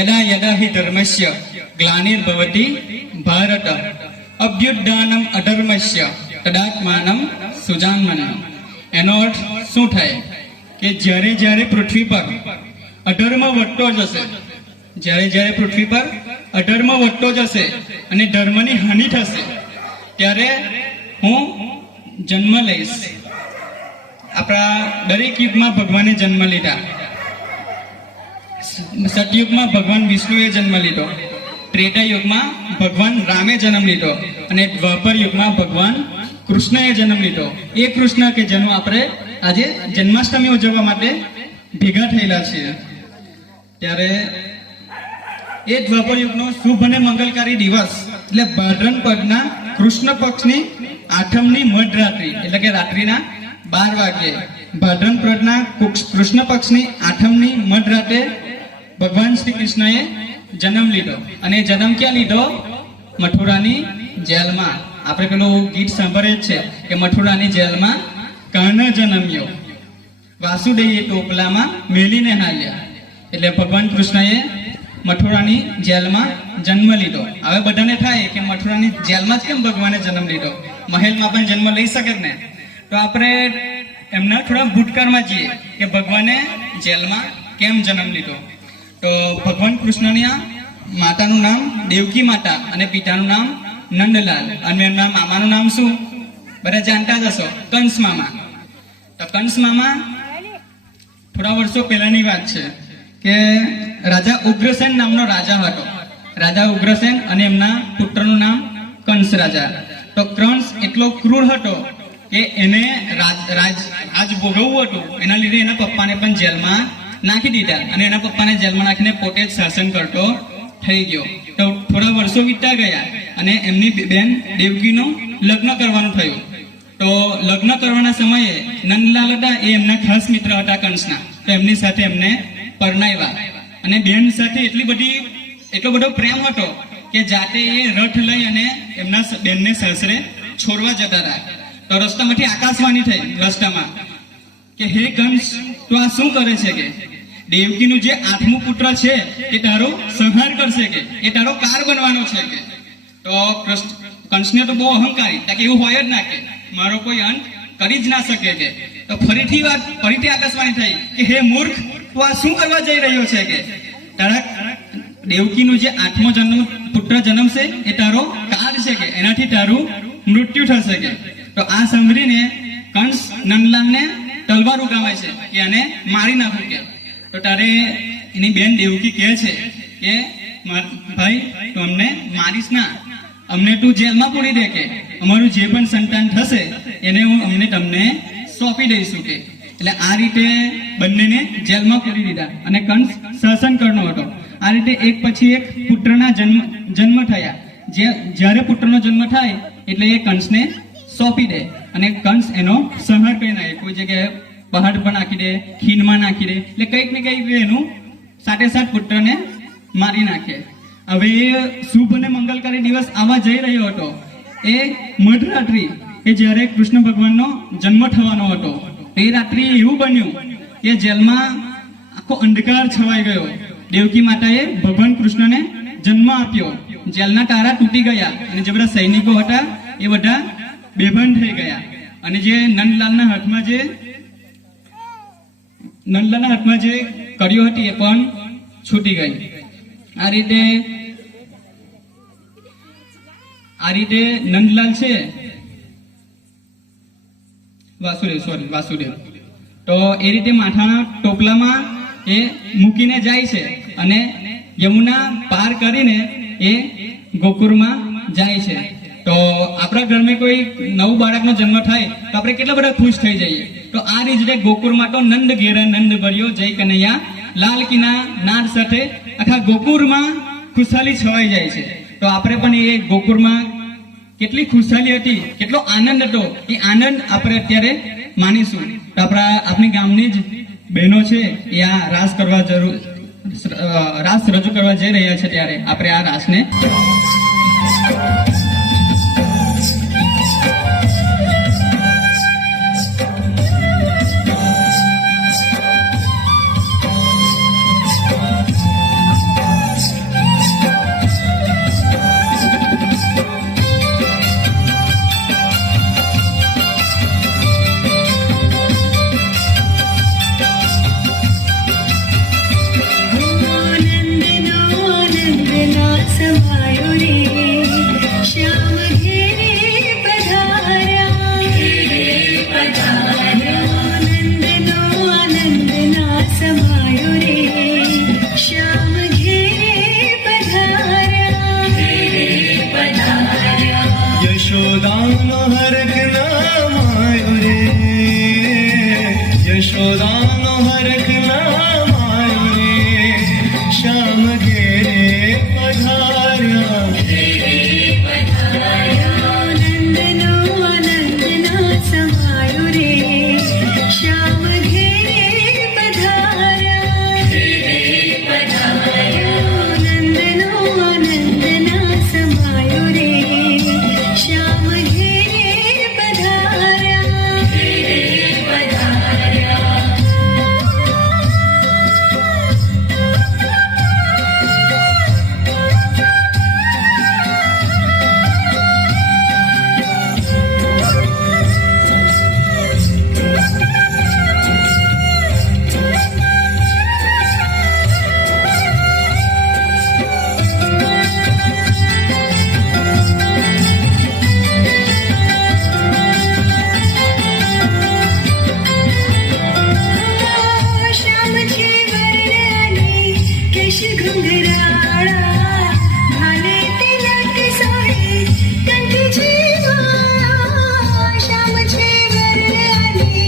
यदा यदा हि धर्मस्य ग्लानिर्भवति भारत अभ्युत्थानम अधर्मस्य तदात्मानं सुजानमन्यम्। એનો અર્થ શું થાય કે જ્યારે જ્યારે પૃથ્વી પર અધર્મ વધતો જશે, જ્યારે જ્યારે પૃથ્વી પર અધર્મ વધતો જશે અને ધર્મની હાનિ થશે ત્યારે હું જન્મ લઈશ. આપણા દરેક યુગમાં ભગવાને જન્મ લીધા. સતયુગમાં ભગવાન વિષ્ણુએ જન્મ લીધો, ત્રેતા યુગમાં ભગવાન રામે જન્મ લીધો અને દ્વાપર યુગમાં ભગવાન કૃષ્ણએ જન્મ લીધો. એ કૃષ્ણ કે જેનું આપણે આજે જન્માષ્ટમી ઉજવવા માટે ભેગા થયેલા છીએ. ત્યારે એ દ્વાપર યુગનો શુભ અને મંગલકારી દિવસ એટલે ભાદ્રન પદના કૃષ્ણ પક્ષની આઠમની મધરાત્રિ એટલે કે રાત્રિના 12 વાગ્યે ભાદ્રન પદના કૃષ્ણ પક્ષની આઠમની મધરાતે ભગવાન શ્રી કૃષ્ણએ જન્મ લીધો. અને જન્મ ક્યાં લીધો? મથુરાની જેલમાં. આપણે પેલું ગીત સાંભળે જ છે કે મથુરાની જેલમાં કર્ણ જન્મ્યો, વાસુદેવે ટોપલામાં મેલીને હાલ્યા. એટલે ભગવાન કૃષ્ણએ મથુરાની જેલમાં જન્મ લીધો. હવે બધાને થાય કે મથુરાની જેલમાં જ કેમ ભગવાને જન્મ લીધો? મહેલમાં પણ જન્મ લઈ શકે ને. તો આપણે એમના થોડા ભૂતકાળમાં જઈએ કે ભગવાને જેલમાં કેમ જન્મ લીધો. તો ભગવાન કૃષ્ણની માતાનું નામ દેવકી માતા અને પિતાનું નામ નંદલાલ અને એમના મામાનું નામ શું બધા જાણતા જ હશો, કંસ મામા. તો કંસ મામા થોડા વર્ષો પહેલાની વાત છે કે રાજા ઉગ્રસેન નામનો રાજા હતો. રાજા ઉગ્રસેન અને એમના પુત્રનું નામ કંસ રાજા. તો કંસ એટલો ક્રૂર હતો કે એને રાજ ભોગવવું હતું. એના લીધે એના પપ્પાને પણ જેલમાં નાખી દીધા અને એના પપ્પાને જેલમાં નાખીને પોતે જ શાસન કરતો થઈ ગયો. તો થોડા વર્ષો વીતતા ગયા અને એમની બેન દેવકીનું લગ્ન કરવાનું થયું. તો લગ્ન કરવાના સમયે નંદલાલ હતા, એ એમના ખાસ મિત્ર હતા કંસના. તો એમની સાથે એમને પરણાવ્યા અને બેન સાથે એટલો બધો પ્રેમ હતો કે જાતે એ રથ લઈ અને એમના બેનને સાસરે છોડવા જતા હતા. તો રસ્તામાંથી આકાશવાણી થઈ રસ્તામાં કે હે કંસ, તો આ શું કરે છે કે દેવકીનું જે 8મું પુત્ર છે એ તારો સંહાર કરશે કે એ તારો કાર બનવાનો છે કે. તો કંસને તો બહુ અહંકારી કે એવું હોય જ ના કે મારો કોઈ અંત કરી જ ના શકે કે. તો ફરીથી આકાશવાણી થઈ કે હે મૂર્ખ, તો આ શું કરવા જઈ રહ્યો છે કે તારા દેવકીનું જે 8મો પુત્ર જન્મશે એ તારો કાર છે કે એનાથી તારું મૃત્યુ થશે કે. તો આ સાંભળીને કંસ નંદલાલને તલવાર ઉગાવે છે કે આને મારી નાખું કે. તો તારે એની બેન દેવકી કહે છે કે ભાઈ તું અમને મારીશ ના, અમને તું જેલમાં પૂરી દે કે અમારું જે પણ સંતાન થશે એને અમને તમને સોંપી દઈશું કે. એટલે આ રીતે બંનેને જેલમાં પૂરી દીધા અને કંસ શાસન કરનો હતો. આ રીતે એક પછી એક પુત્રના જન્મ થયા. જ્યારે પુત્રનો જન્મ થાય એટલે એ કંસને સોંપી દે અને કંસ એનો સંહાર કરી નાખે. કોઈ જગ્યાએ પહાડ પર નાખી દે, ખીણમાં નાખી દે, એટલે કંઈક ને કંઈક એનું સાથે પુત્રને મારી નાખે. હવે એ શુભ અને મંગલકારી દિવસ આવવા જઈ રહ્યો હતો. એ મધરાત્રિ કે જ્યારે કૃષ્ણ ભગવાનનો જન્મ થવાનો હતો એ રાત્રિ એવું બન્યું કે જેલમાં આખો અંધકાર છવાઈ ગયો. દેવકી માતાએ ભગવાન કૃષ્ણને જન્મ આપ્યો. જેલના તારા તૂટી ગયા અને જે બધા સૈનિકો હતા એ બધા બેભાન થઈ ગયા. અને જે નંદલાલના હાથમાં જે કડીઓ હતી એ પણ છૂટી ગઈ. આ રીતે નંદલાલ છે વાસુદેવ તો એ રીતે માથાના ટોપલામાં એ મૂકીને જાય છે અને યમુના પાર કરીને એ ગોકુળમાં જાય છે. તો આપણા ઘરમાં કોઈ નવું બાળકનો જન્મ થાય તો આપણે કેટલા બધા ખુશ થઈ જઈએ. તો આ રીતે ગોકુળમાં તો નંદ ઘેરા નંદ ભર્યો જય કનૈયા લાલ કીના નાદ સાથે આખા ગોકુળમાં ખુશાલી છવાઈ જાય છે. તો આપણે પણ એ ગોકુળમાં કેટલી ખુશાલી હતી, કેટલો આનંદ હતો, એ આનંદ આપણે અત્યારે માનીશું. તો આપણી ગામની જ બહેનો છે એ આ રાસ રજૂ કરવા જઈ રહ્યા છે. ત્યારે આપણે આ રાસને घुंघराळा भाले तिलक सोहे कंठी जीवा श्याम छे वररानी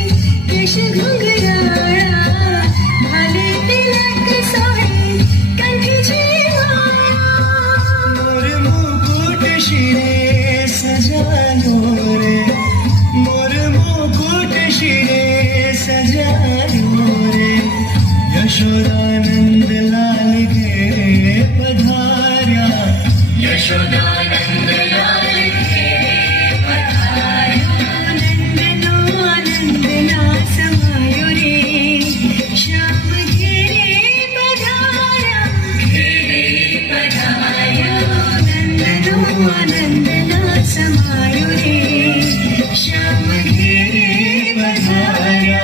केश घुंघराळा भाले तिलक सोहे कंठी जीवा मोर मुकुट शिरे सजायो रे मोर मुकुट शिरे सजायो रे यशोदानंद लाल घेरे पधार्या यशोदानंद लाल नंदनो आनंदना समायो रे श्याम घेरे पधारा नंदनो आनंदना समायो रे श्याम घेरे पधार्या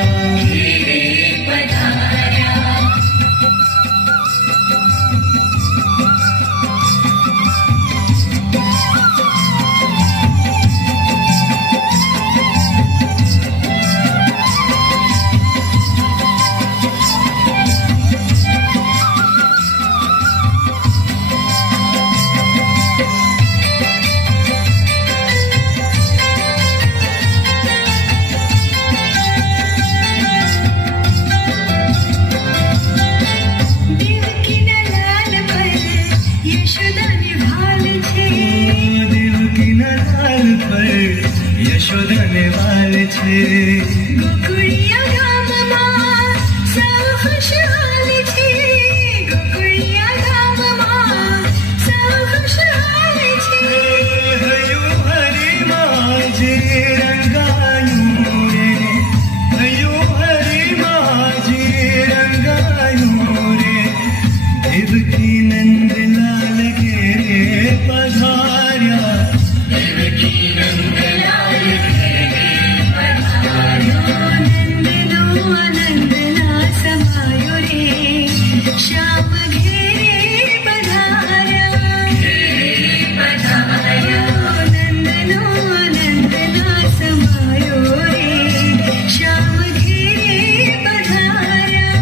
દેવકીના લાલ પર યશોદાને ભાલ છે દેવકીના લાલ પર યશોદાને વાલ છે ગોકુળિયા ગામમાં સૌ ખુશહાલ છે ગોકુળિયા ગામમાં સૌ ખુશહાલ છે હયું હરિમાં જે રંગાયું રે હયું હરિમાં જે રંગાયું રે દેવકી નંદલાલ ઘેરે પધાર્યા દેવકી નંદલાલ નંદનો આનંદના સમાયો રે શ્યામ ઘેરે પધાર્યા નંદનો આનંદના સમાયો રે શ્યામ ઘેરે પધાર્યા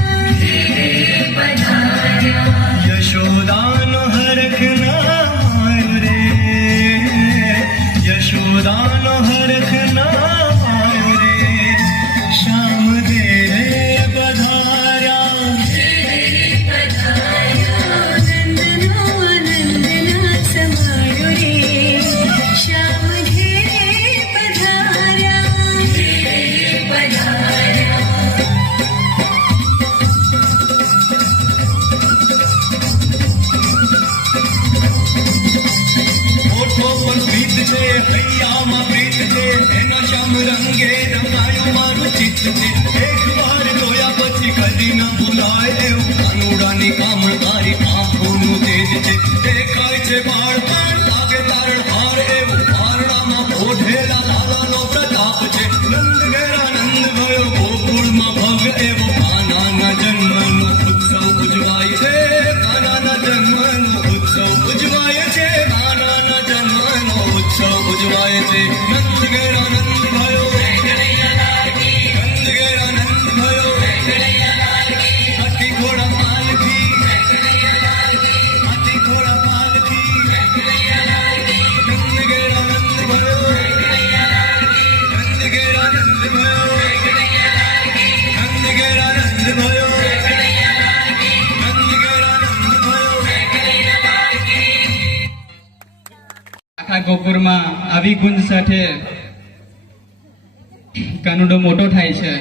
યશોદાનો હરખ ના માયો રે યશોદાનો હરખ ના માયો રે શ્યામ ઘેરે પધાર્યા નંદનો આનંદના સમાયો રે શ્યામ ઘેરે પધાર્યા ઓઠો પર પ્રીત છે હૈયામાં પ્રીત છે એના શ્યામ રંગે રંગાયું મારું ચિત્ત છે એક વાર જોયા પછી કદી ન ભૂલાય એવું કાનુડાની કામણકારી આંખોનું તેજ છે દેખાય છે બાળપણ લાગે તારણ હાર એવું પારણામાં ઓઢેલા લાલાનો પ્રતાપ છે નંદ ઘેરા નંદ ગયો ગોકુળમાં ભવ્ય એવો કાનાના જન્મનો ઉત્સવ ઉજવાય છે કાનાના જન્મનો ઉત્સવ ઉજવાય છે કાનાના જન્મનો ઉત્સવ ઉજવાય છે નંદ ઘેરા નંદ ભયો નંદ ઘેરા નંદ ભયો હાથી ઘોડા પાલખી હાથી ઘોડા પાલખી નંદ ઘેરા નંદ ભયો નંદ ઘેરા નંદ ભયો નંદ ઘેરા નંદ ભયો નંદ ઘેરા નંદ ભયો આખા ગોકુળમાં આવી ગુંજ સાથે કાનુડો મોટો થાય છે.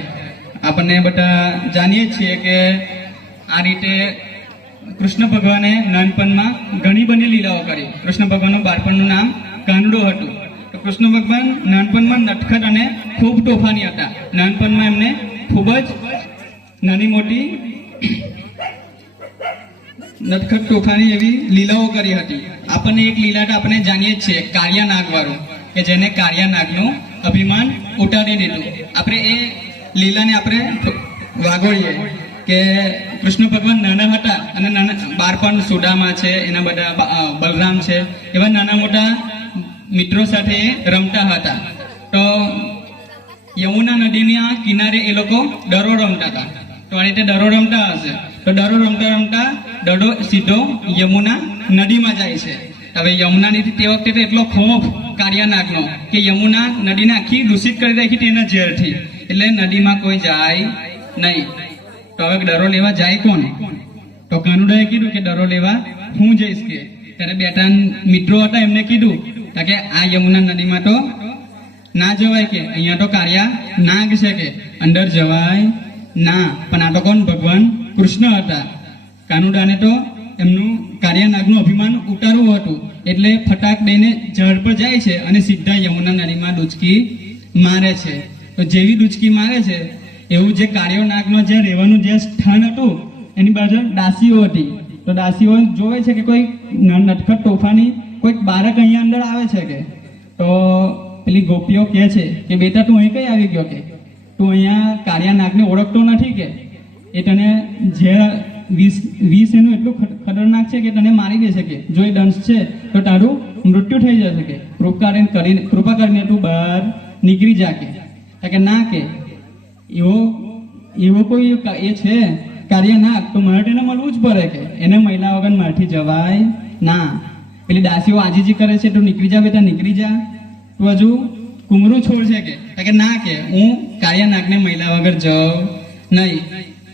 આપણને બધા જાણીએ જ છીએ કે આ રીતે કૃષ્ણ ભગવાને નાનપણમાં ઘણી બધી લીલાઓ કરી. કૃષ્ણ ભગવાનનું બાળપણનું નામ કાનુડો હતું. તો કૃષ્ણ ભગવાન નાનપણમાં નટખટ અને ખૂબ તોફાની હતા. નાનપણમાં એમને ખૂબ જ નાની મોટી નટખટ તોફાની એવી લીલાઓ કરી હતી. આપણને એક લીલા આપણે જાણીએ જ છીએ, કાળિયા નાગ વાળું, કે જેને કાળિયા નાગનું અભિમાન ઉતારી દીધું. આપણે એ લીલાને આપણે વાગોળીએ કે કૃષ્ણ ભગવાન નાના હતા અને નાના બાળપણ સુદામા છે, એના બધા બલરામ છે, એવા નાના મોટા મિત્રો સાથે રમતા હતા. તો યમુના નદીના કિનારે એ લોકો દરો રમતા હતા. તો આ રીતે દડો રમતા હશે. તો દડો રમતા રમતા દડો સીધો યમુના નદીમાં જાય છે. હવે યમુનાની તે વખતે તો એટલો ખોફ કાળિયાનાગનો કે યમુના નદીને આખી દૂષિત કરી રાખી તેના ઝેરથી, એટલે નદીમાં કોઈ જાય નહીં. તો હવે દરો લેવા જાય કોણ? તો કાનુડાએ કીધું કે દરો લેવા હું જઈશ કે. ત્યારે બે ત્રણ મિત્રો હતા, એમને કીધું કે આ યમુના નદીમાં તો ના જવાય કે, અહીંયા તો કાળિયા નાગ છે કે, અંદર જવાય ના. પણ આ તો કોણ? ભગવાન કૃષ્ણ હતા. કાનુડાને તો એમનું કાળિયા નાગનું અભિમાન ઉતારવું હતું, એટલે ફટાક દઈને ઝાડ પર જાય છે અને સીધા યમુના નદીમાં ડૂચકી મારે છે. તો જેવી ડૂચકી મારે છે એવું જે કાળિયો નાગનો જે રહેવાનું જે સ્થાન હતું એની બાજુ દાસીઓ હતી. તો દાસીઓ જોવે છે કે કોઈ નટખટ તોફાની કોઈક બાળક અહીંયા અંદર આવે છે કે. તો પેલી ગોપીઓ કહે છે કે બેટા તું અહીં કઈ આવી ગયો કે, તું અહીંયા કાળિયા નાગને ઓળખતો નથી કે, એ તને જે વિષ એનું એટલું ખતરનાક છે કે તને મારી દેશે કે, જો એ દંશ છે તો તારું મૃત્યુ થઈ જશે કે, કૃપા કરીને તું બહાર નીકળી જા કે. ના કે એવો કોઈ એ છે કાર્ય નાગ તો મારે તેને મળવું જ પડે કે, એને મહિલા વગર મારથી જવાય ના. પેલી દાસીઓ આજીજી કરે છે, તું નીકળી જા બેટા નીકળી જા, તું હજુ કુમરું છોડ છે કે ના કે હું કાળિયા નાગને મહિલા વગર જાઉં નહીં.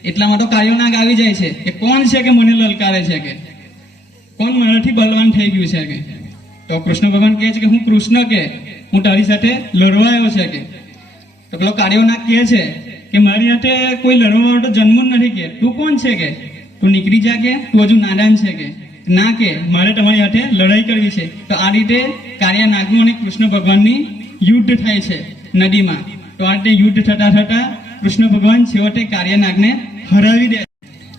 એટલામાં તો કાળિયો નાગ આવી જાય છે કે કોણ છે કે મને લલકારે છે કે, કોણ મારાથી બલવાન થઈ ગયું છે કે. તો કૃષ્ણ ભગવાન કહે છે કે હું કૃષ્ણ કે, હું તારી સાથે લડવા આવ્યો છે કે. તો પેલો કાળિયો નાગ કહે છે કે મારી હાથે કોઈ લડવા વાળો તો જન્મ જ નથી કે, તું કોણ છે કે, તું નીકળી જા કે, તું હજુ નાદાન છે કે. ના કે મારે તમારી હાથે લડાઈ કરવી છે. તો આ રીતે કાળિયા નાગનું અને કૃષ્ણ ભગવાનની યુદ્ધ થાય છે નદીમાં. તો આ રીતે યુદ્ધ થતા થતા કૃષ્ણ ભગવાન છેવટે કાળિયા નાગને હરાવી દે.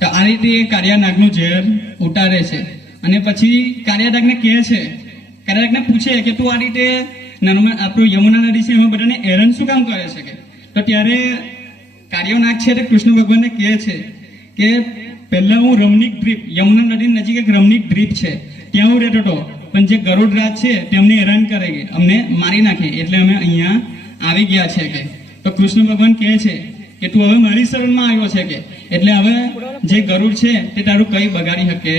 તો આ રીતે એ કાળિયા નાગનું ઝેર ઉતારે છે. અને પછી કાળિયા નાગને કહે છે, કાળિયા નાગને પૂછે કે તું આ રીતે આપણું યમુના નદી છે એમાં બધાને હેરાન શું કામ કરે છે કે. તો ત્યારે કાળિયો નાગ છે તે કૃષ્ણ ભગવાનને કહે છે કે પહેલા હું રમણીક દ્વીપ, યમુના નદી નજીક એક રમણીક દ્વીપ છે, ત્યાં હું રહેતો હતો, પણ જે ગરુડરાજ છે તેમને હેરાન કરે કે અમને મારી નાખે, એટલે અમે અહીંયા આવી ગયા છે કે. તો કૃષ્ણ ભગવાન કહે છે કે તું હવે મારી શરણમાં આવ્યો છે કે, એટલે હવે જે ગરુડ છે તે તારું કઈ બગાડી શકે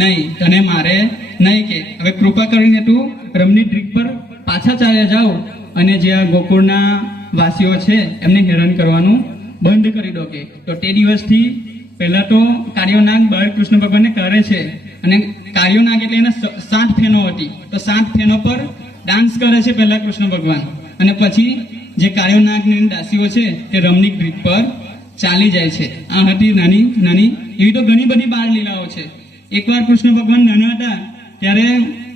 નહીં, તને મારે નહીં કે. હવે કૃપા કરીને તું રમણીક દ્વીપ પર પાછા ચાલ્યા જાઓ અને જે આ ગોકુળના વાસીઓ છે એમને હેરાન કરવાનું બંધ કરી દો કે. તો તે દિવસથી પહેલા તો કાળિયો નાગ બહાર કૃષ્ણ ભગવાનને કરે છે, અને કાળિયો નાગ એટલે એના 7 ફેનો હતી, તો 7 ફેનો પર ડાન્સ કરે છે પહેલા કૃષ્ણ ભગવાન, અને પછી જે કાળિયો નાગની દાસીઓ છે તે રમણીક દ્વીપ પર ચાલી જાય છે. આ હતી નાની નાની એવી તો ઘણી બધી બાળ લીલાઓ છે. એકવાર કૃષ્ણ ભગવાન નાના હતા ત્યારે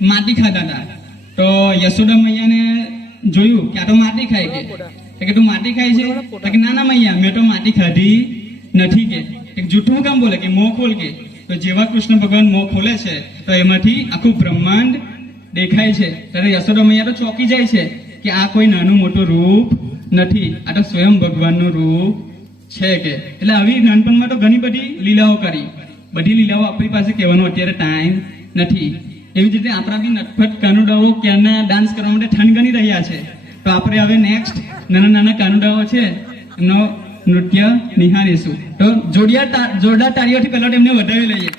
માટી ખાતા હતા. તો યશોદા મૈયાને જોયું કે આ તો માટી ખાય કે તું માટી ખાય છે? તો કે ના મૈયા મેં તો માટી ખાધી નથી કે. એક જૂઠું કામ બોલે કે મોં ખોલ કે. તો જેવા કૃષ્ણ ભગવાન મોં ખોલે છે તો એમાંથી આખું બ્રહ્માંડ દેખાય છે. ત્યારે યશોદા મૈયા તો ચોંકી જાય છે કે આ કોઈ નાનું મોટું રૂપ નથી, આ તો સ્વયં ભગવાનનું રૂપ છે કે. એટલે આવી નાનપણમાં તો ઘણી બધી લીલાઓ કરી. બધી લીલાઓ આપણી પાસે કહેવાનો અત્યારે ટાઈમ નથી. એવી જ રીતે આપણા બી નટફટ કાનુડાઓ ક્યારના ડાન્સ કરવા માટે ઠનગની રહ્યા છે. તો આપણે હવે નેક્સ્ટ નાના નાના કાનુડાઓ છે એમનો નૃત્ય નિહાળીશું. તો જોરદાર તાળીઓથી પહેલા એમને વધાવી લઈએ.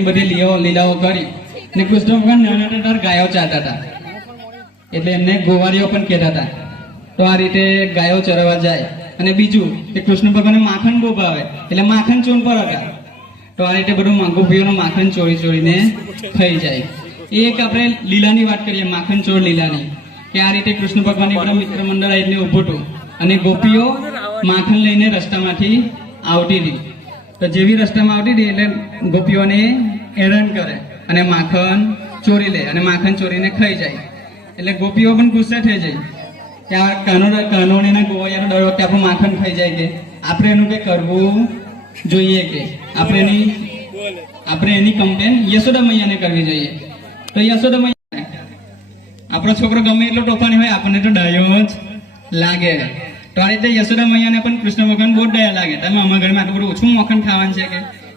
ઘણી બધી લીલાઓ કરી ને કૃષ્ણ ભગવાન નાના હતા ત્યારે ગાયો ચારતા હતા, એટલે એમને ગોવારીઓ પણ કહેતા હતા. તો આ રીતે ગાયો ચરવા જાય. અને બીજું કે કૃષ્ણ ભગવાનને માખણ બહુ ભાવે, એટલે માખણ ચોન પર હતા. તો આ રીતે બધું ગોપીઓનું માખણ ચોરીને થઈ જાય. એક આપણે લીલાની વાત કરીએ, માખણ ચોર લીલાની, કે આ રીતે કૃષ્ણ ભગવાનની બધા મિત્ર મંડળ આવીને ઊભું હતું અને ગોપીઓ માખણ લઈને રસ્તામાંથી આવતી હતી. તો જેવી રસ્તામાં આવતી હતી એટલે ગોપીઓને હેરાન કરે અને માખણ ચોરી લે અને માખણ ચોરીને ખાઈ જાય. એટલે ગોપીઓ પણ ગુસ્સે થઈ જાય કે આ કાનોડીના ગોવાળિયાનો દર વખતે આપણું માખણ ખાઈ જાય, કે આપણે એનું કંઈ કરવું જોઈએ, કે આપણે એની કમ્પ્લેન યશોદા મૈયાને કરવી જોઈએ. તો યશોદા મૈયા, આપણો છોકરો ગમે એટલો તોફાની હોય આપણને તો ડાયો જ લાગે. તો આ રીતે યશોદા મૈયાને પણ કૃષ્ણ ભગવાન બહુ દયા લાગે. તમે અમારા ઘરમાં આટલું બધું ઓછું માખણ ખાવાનું છે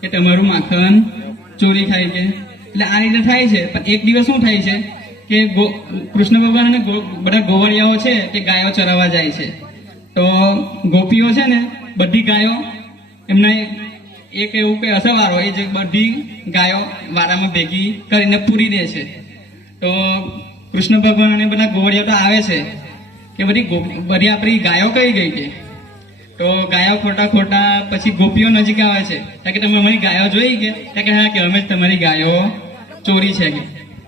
કે તમારું માખણ ચોરી ખાય કે. એટલે આ રીતે થાય છે. પણ એક દિવસ શું થાય છે કે કૃષ્ણ ભગવાન અને બધા ગોવાળિયાઓ છે તે ગાયો ચરાવવા જાય છે. તો ગોપીઓ છે ને બધી ગાયો એમને એક એવું કે અસવારો એ જે બધી ગાયો વારામાં ભેગી કરીને પૂરી દે છે. તો કૃષ્ણ ભગવાન અને બધા ગોવાળિયાઓ તો આવે છે કે બધી આપણી ગાયો કઈ ગઈ કે. તો ગાયો ખોટા પછી ગોપીઓ નજીક આવે છે કે તમે અમારી ગાયો જોઈ કે હા કે અમે તમારી ગાયો ચોરી છે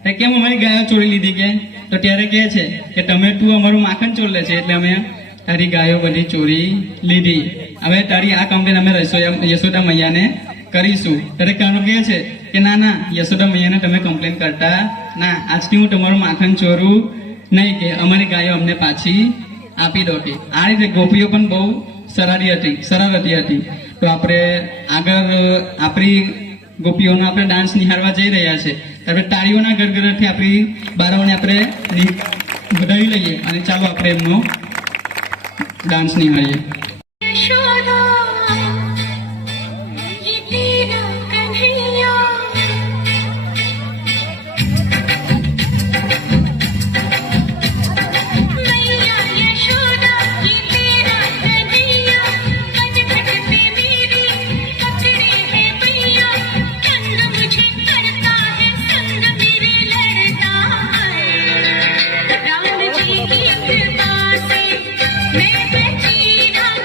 કે કેમ અમારી ગાયો ચોરી લીધી કે. તો ત્યારે કહે છે કે તું અમારું માખણ ચોર લે છે એટલે અમે તારી ગાયો બધી ચોરી લીધી. હવે તારી આ કમ્પ્લેન અમે યશોદા મૈયાને કરીશું. ત્યારે કાનો કહે છે કે ના યશોદા મૈયાને તમે કમ્પ્લેન કરતા ના, આજથી હું તમારું માખણ ચોરું નહીં, કે અમારી ગાયો અમને પાછી આપી દો. કે આ રીતે ગોપીઓ પણ બહુ શરારતી હતી. તો આપણે આગળ આપણી ગોપીઓનો આપણે ડાન્સ નિહાળવા જઈ રહ્યા છે. આપણે તાળીઓના ગરગડાટથી આપણી બાળાઓને આપણે વધાવી લઈએ અને ચાલો આપણે એમનો ડાન્સ નિહાળીએ. यशोदा ये तेरा कन्हैया मैया यशोदा ये तेरा कन्हैया कटकट पे मेरी पकड़े है भैया रंग मुझे करता है संग मेरे लड़ता है राम जी की कृपा से मैं बची राम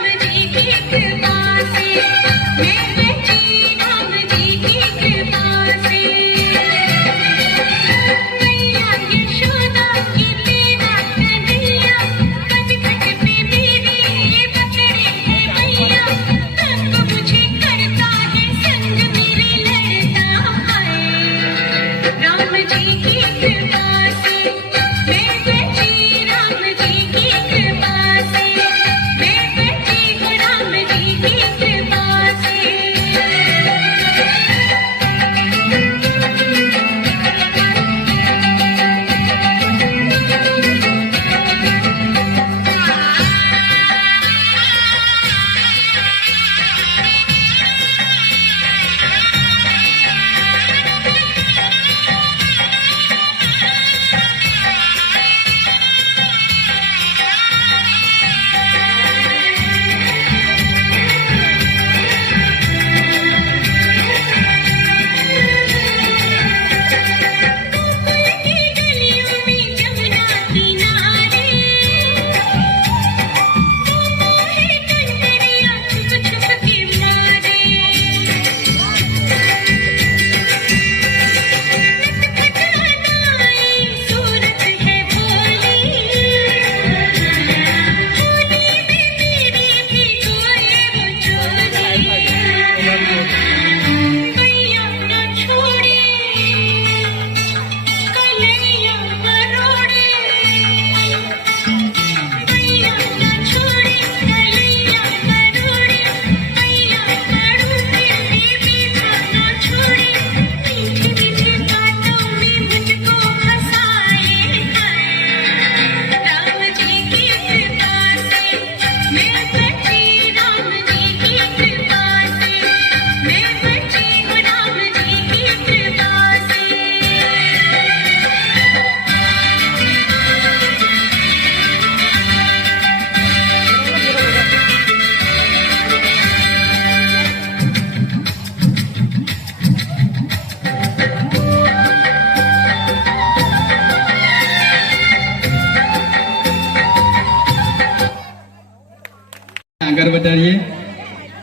વધારીએ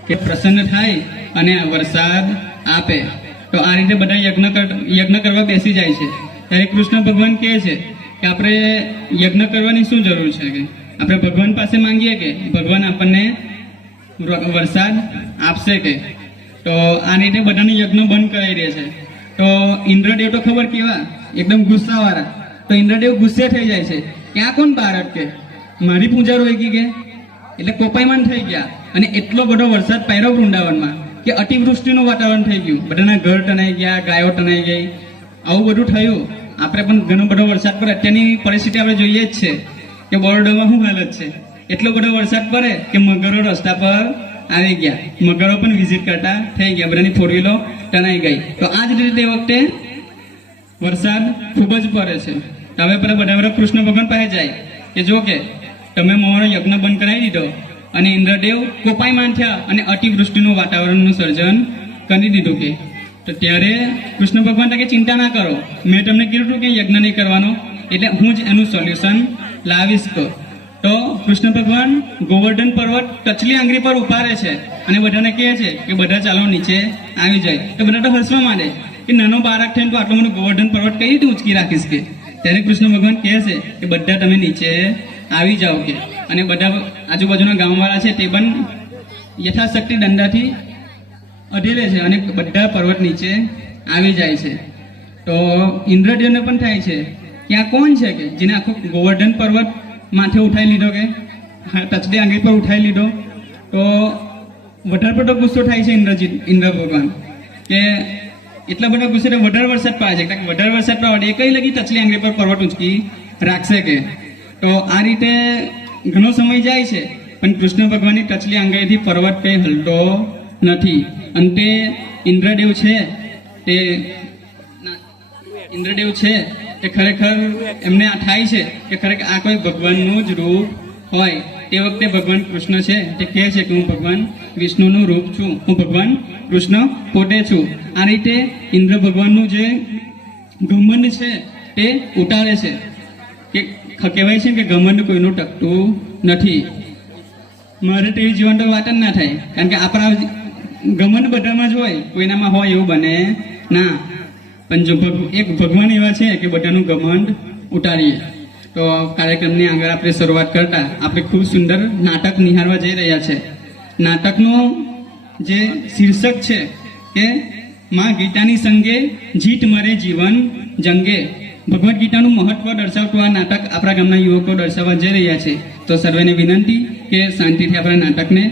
કે પ્રસન્ન થાય અને વરસાદ આપે. તો આ રીતે બધા યજ્ઞ કરવા બેસી જાય છે. ત્યારે કૃષ્ણ ભગવાન કહે છે કે આપણે યજ્ઞ કરવાની શું જરૂર છે, કે આપણે ભગવાન પાસે માંગીએ કે ભગવાન આપણને વરસાદ આપશે કે. તો આ રીતે બધાને યજ્ઞ બંધ કરાવી દે છે. તો ઇન્દ્રદેવ તો ખબર કેવા એકદમ ગુસ્સાવાળા. તો ઇન્દ્રદેવ ગુસ્સે થઈ જાય છે કે આ કોણ બાળક કે મારી પૂજા રોકી કે, એટલે કોપાયમાન થઈ ગયા અને એટલો બધો વરસાદ પડ્યો વૃંદાવનમાં કે અતિવૃષ્ટિનું વાતાવરણ થઈ ગયું. બધાના ઘર ટનાઈ ગયા, ગાયો ટનાઈ ગઈ, આવું બધું થયું. આપણે પણ ઘણો બધો વરસાદ પડે. અત્યારની પરિસ્થિતિ આપણે જોઈએ જ છે કે બરોડામાં શું હાલત છે. એટલો બધો વરસાદ પડે કે મગરો રસ્તા પર આવી ગયા, મગરો પણ વિઝિટ કરતા થઈ ગયા, બધાની ફોર વ્હીલો ટનાઈ ગઈ. તો આ જ રીતે તે વખતે વરસાદ ખૂબ જ પડે છે. હવે બધા કૃષ્ણ ભગવાન પાસે જાય કે જો કે તમે મારો યજ્ઞ બંધ કરાવી દીધો અને ઇન્દ્રદેવ કોપાયમાન થયા અને અતિવૃષ્ટિનું વાતાવરણનું સર્જન કરી દીધું કે. તો ત્યારે કૃષ્ણ ભગવાન કે ચિંતા ના કરો, મેં તમને કીધું હતું કે યજ્ઞ નહીં કરવાનો, એટલે હું જ એનું સોલ્યુશન લાવીશ. તો કૃષ્ણ ભગવાન ગોવર્ધન પર્વત ટચલી આંગળી પર ઉપાડે છે અને બધાને કહે છે કે બધા ચાલો નીચે આવી જાય. તો બધા તો હસવા માંડે કે નાનો બાળક થઈને તો આટલો બધો ગોવર્ધન પર્વત કઈ રીતે ઊંચકી રાખીશ કે. ત્યારે કૃષ્ણ ભગવાન કહે છે કે બધા તમે નીચે આવી જાઓ કે. અને બધા આજુબાજુના ગામવાળા છે તે પણ યથાશક્તિ દંડાથી અઢેલે છે અને બધા પર્વત નીચે આવી જાય છે. તો ઇન્દ્રદેવને પણ થાય છે કે આ કોણ છે કે જેને આખો ગોવર્ધન પર્વત માથે ઉઠાવી લીધો કે ટચડી આંગળી પર ઉઠાવી લીધો. તો વધારે પડતો ગુસ્સો થાય છે ઇન્દ્ર ભગવાન કે એટલા બધા ગુસ્સે વધારે વરસાદ પડે છે, વધારે વરસાદ પડે એ કઈ લગી ટચલી આંગળી પર પર્વત ઊંચકી રાખશે કે. તો આ રીતે ઘણો સમય જાય છે પણ કૃષ્ણ ભગવાનની ટચલી આંગળીથી પર્વત કઈ હલતો નથી. અંતે ઇન્દ્રદેવ છે તે ખરેખર એમને આ થાય છે કે ખરેખર આ કોઈ ભગવાનનું જ રૂપ હોય. તે વખતે ભગવાન કૃષ્ણ છે તે કહે છે કે હું ભગવાન વિષ્ણુનું રૂપ છું, હું ભગવાન કૃષ્ણ પોતે છું. આ રીતે ઇન્દ્ર ભગવાનનું જે ઘમંડ છે તે ઉતારે છે કે કહેવાય છે કે ઘમંડ કોઈનું ટકતું નથી. મારે તેવી જીવન તો વાત જ ના થાય, કારણ કે આપણા ઘમંડ બધામાં જ હોય, કોઈનામાં હોય એવું બને ના. પણ જો એક ભગવાન એવા છે કે બધાનું ઘમંડ ઉતારીએ. તો કાર્યક્રમની આગળ આપણે શરૂઆત કરતા આપણે ખૂબ સુંદર નાટક નિહાળવા જઈ રહ્યા છે. નાટકનું જે શીર્ષક છે કે માં ગીતાની સંગે જીત મરે જીવન જંગે. ભગવદ્ ગીતાનું મહત્વ દર્શાવતું આ નાટક આપણા ગામના યુવકો દર્શાવવા જઈ રહ્યા છે. તો સર્વેને વિનંતી કે શાંતિથી આપણે નાટકને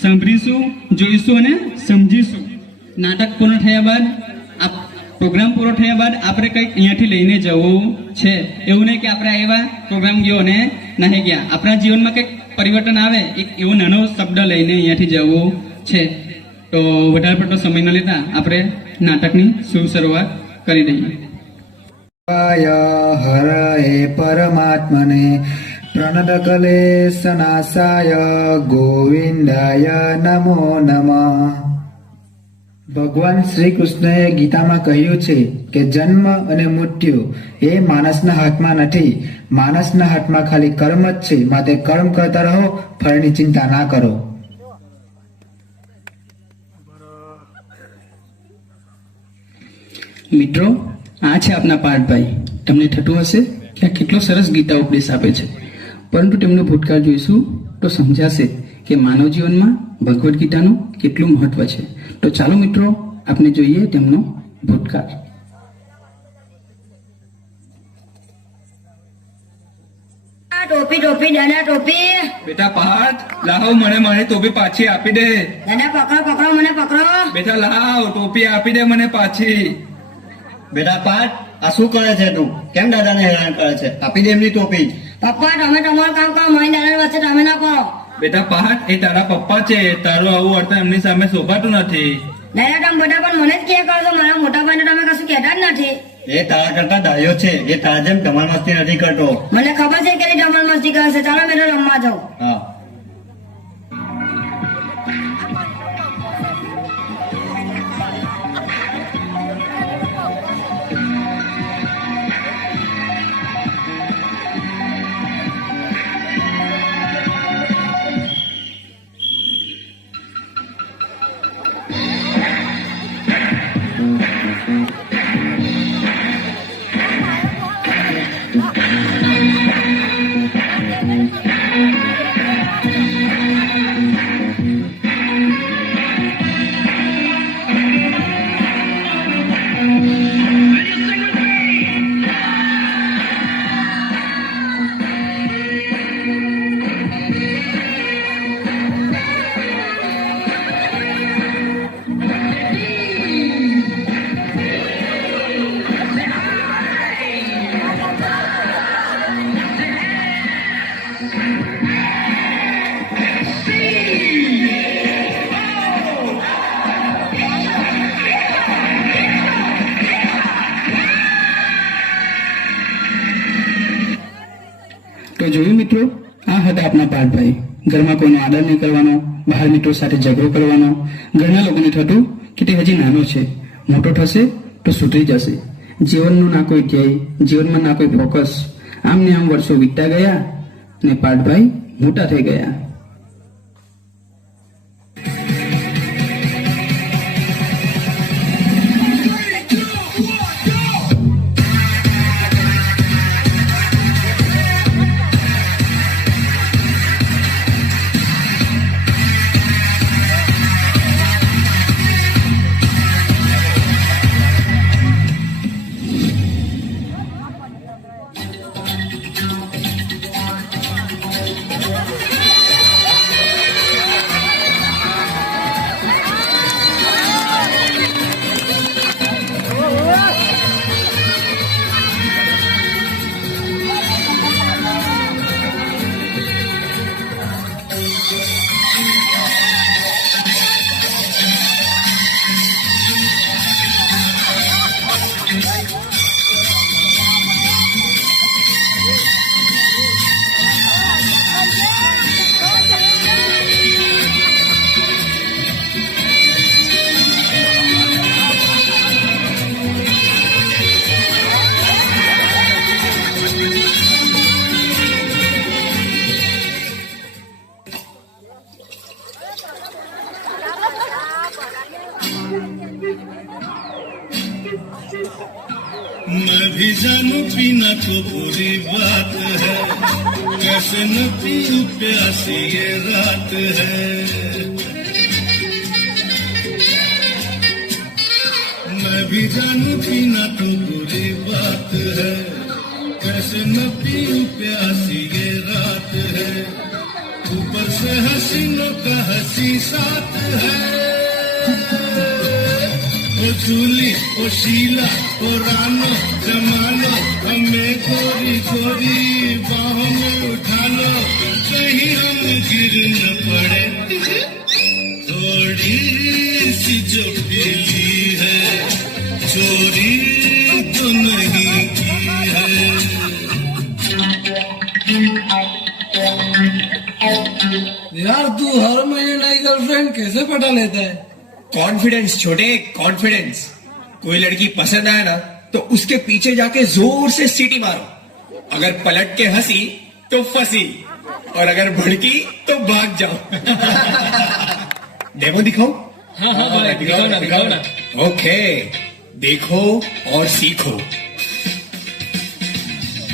સાંભળીશું, જોઈશું અને સમજીશું. નાટક પૂર્ણ થયા બાદ પ્રોગ્રામ પૂરો થયા બાદ આપણે કંઈક અહીંયાથી લઈને જવું છે. એવું નહીં કે આપણે એવા પ્રોગ્રામ ગયો અને નહીં ગયા. આપણા જીવનમાં કંઈક પરિવર્તન આવે એક એવો નાનો શબ્દ લઈને અહીંયાથી જવું છે. તો વધારે પડતો સમય ન લેતા આપણે નાટકની શુભ શરૂઆત કરી દઈએ. હરએ પરમાત્મને પ્रणतकलेशनाशाय गोविंदाय नमो नमः. ભગવાન શ્રી કૃષ્ણએ ગીતામાં કહ્યું છે કે જન્મ અને મૃત્યુ એ માણસના હાથમાં નથી, માણસના હાથમાં ખાલી કર્મ જ છે. માટે કર્મ કરતા રહો, ફળની ચિંતા ના કરો. મિત્રો, આ છે આપના પાર્થભાઈ. તમને થતું હશે કે આ કેટલો સરસ ગીતા ઉપદેશ આપે છે, પરંતુ તેમનો ભૂતકાળ જોઈશું તો સમજાશે કે માનવ જીવનમાં ભગવદ્ ગીતાનું કેટલું મહત્વ છે. તો ચાલો મિત્રો આપણે જોઈએ તેમનો ભૂતકાળ. ટોપી ટોપી દાદા ટોપી બેટા પાર્થ, લાવ મને મારી ટોપી પાછી આપી દે. દાદા પકડો પકડો મને પકડો. બેટા લાવ ટોપી આપી દે મને પાછી. બેટા પાર્થ, આ શું કરે છે તું? કેમ દાદાને હેરાન કરે છે? આપી દે એમની ટોપી. પપ્પા તમે તમારું કામ કરો, મારી દાદા વચ્ચે તમે ના પડો. બેટા પાર્થ, એ તારા પપ્પા છે, તારું આવું વર્તન એમની સામે શોભાતું નથી. દાદા તમે બધા પણ મને જ કે કરો છો, મારા મોટા ભાઈને તમે કશું કહેતા જ નથી. એ તારા કરતા ડાયો છે, એ તારા જેમ ધમાલ મસ્તી નથી કરતો. મને ખબર છે કે એ ધમાલ મસ્તી કરે છે. ચાલો મેં રમવા જાઉં. હા. આપના પાઠભાઈ. ઘરમાં કોઈનો આદર નહીં કરવાનો, બહાર મિત્રો સાથે ઝઘડો કરવાનો. ઘરના લોકોને થતું કે તે હજી નાનો છે, મોટો થશે તો સુધરી જશે. જીવનનું ના કોઈ ધ્યેય, જીવનમાં ના કોઈ ફોકસ. આમ ને આમ વર્ષો વીતતા ગયા ને પાઠભાઈ મોટા થઈ ગયા. मैं भी जानू पीना तो बुरी बात है, कैसे न पीऊं प्यासी ये रात है। मैं भी जानू पीना तो बुरी बात है, कैसे न पीऊं प्यासी ये रात है। ऊपर से हसीनों का हंसी साथ है, ओ चूली ओ शीला ओ रानो जमानो, हमें गोरी गोरी बाहों में उठा लो, कहीं हम गिर न पड़े। थोड़ी सी जो पीली है, चोरी तो नहीं की है। यार तू हर महीने नई गर्लफ्रेंड कैसे पटा लेता है? कॉन्फिडेंस छोटे, कॉन्फिडेंस। कोई लड़की पसंद आए ना तो उसके पीछे जाके जोर से सीटी मारो, अगर पलट के हंसी तो फंसी, और अगर भड़की तो भाग जाओ। डेमो दिखाओ? हाँ हाँ भाई, दिखाओ ना। ओके, देखो और सीखो।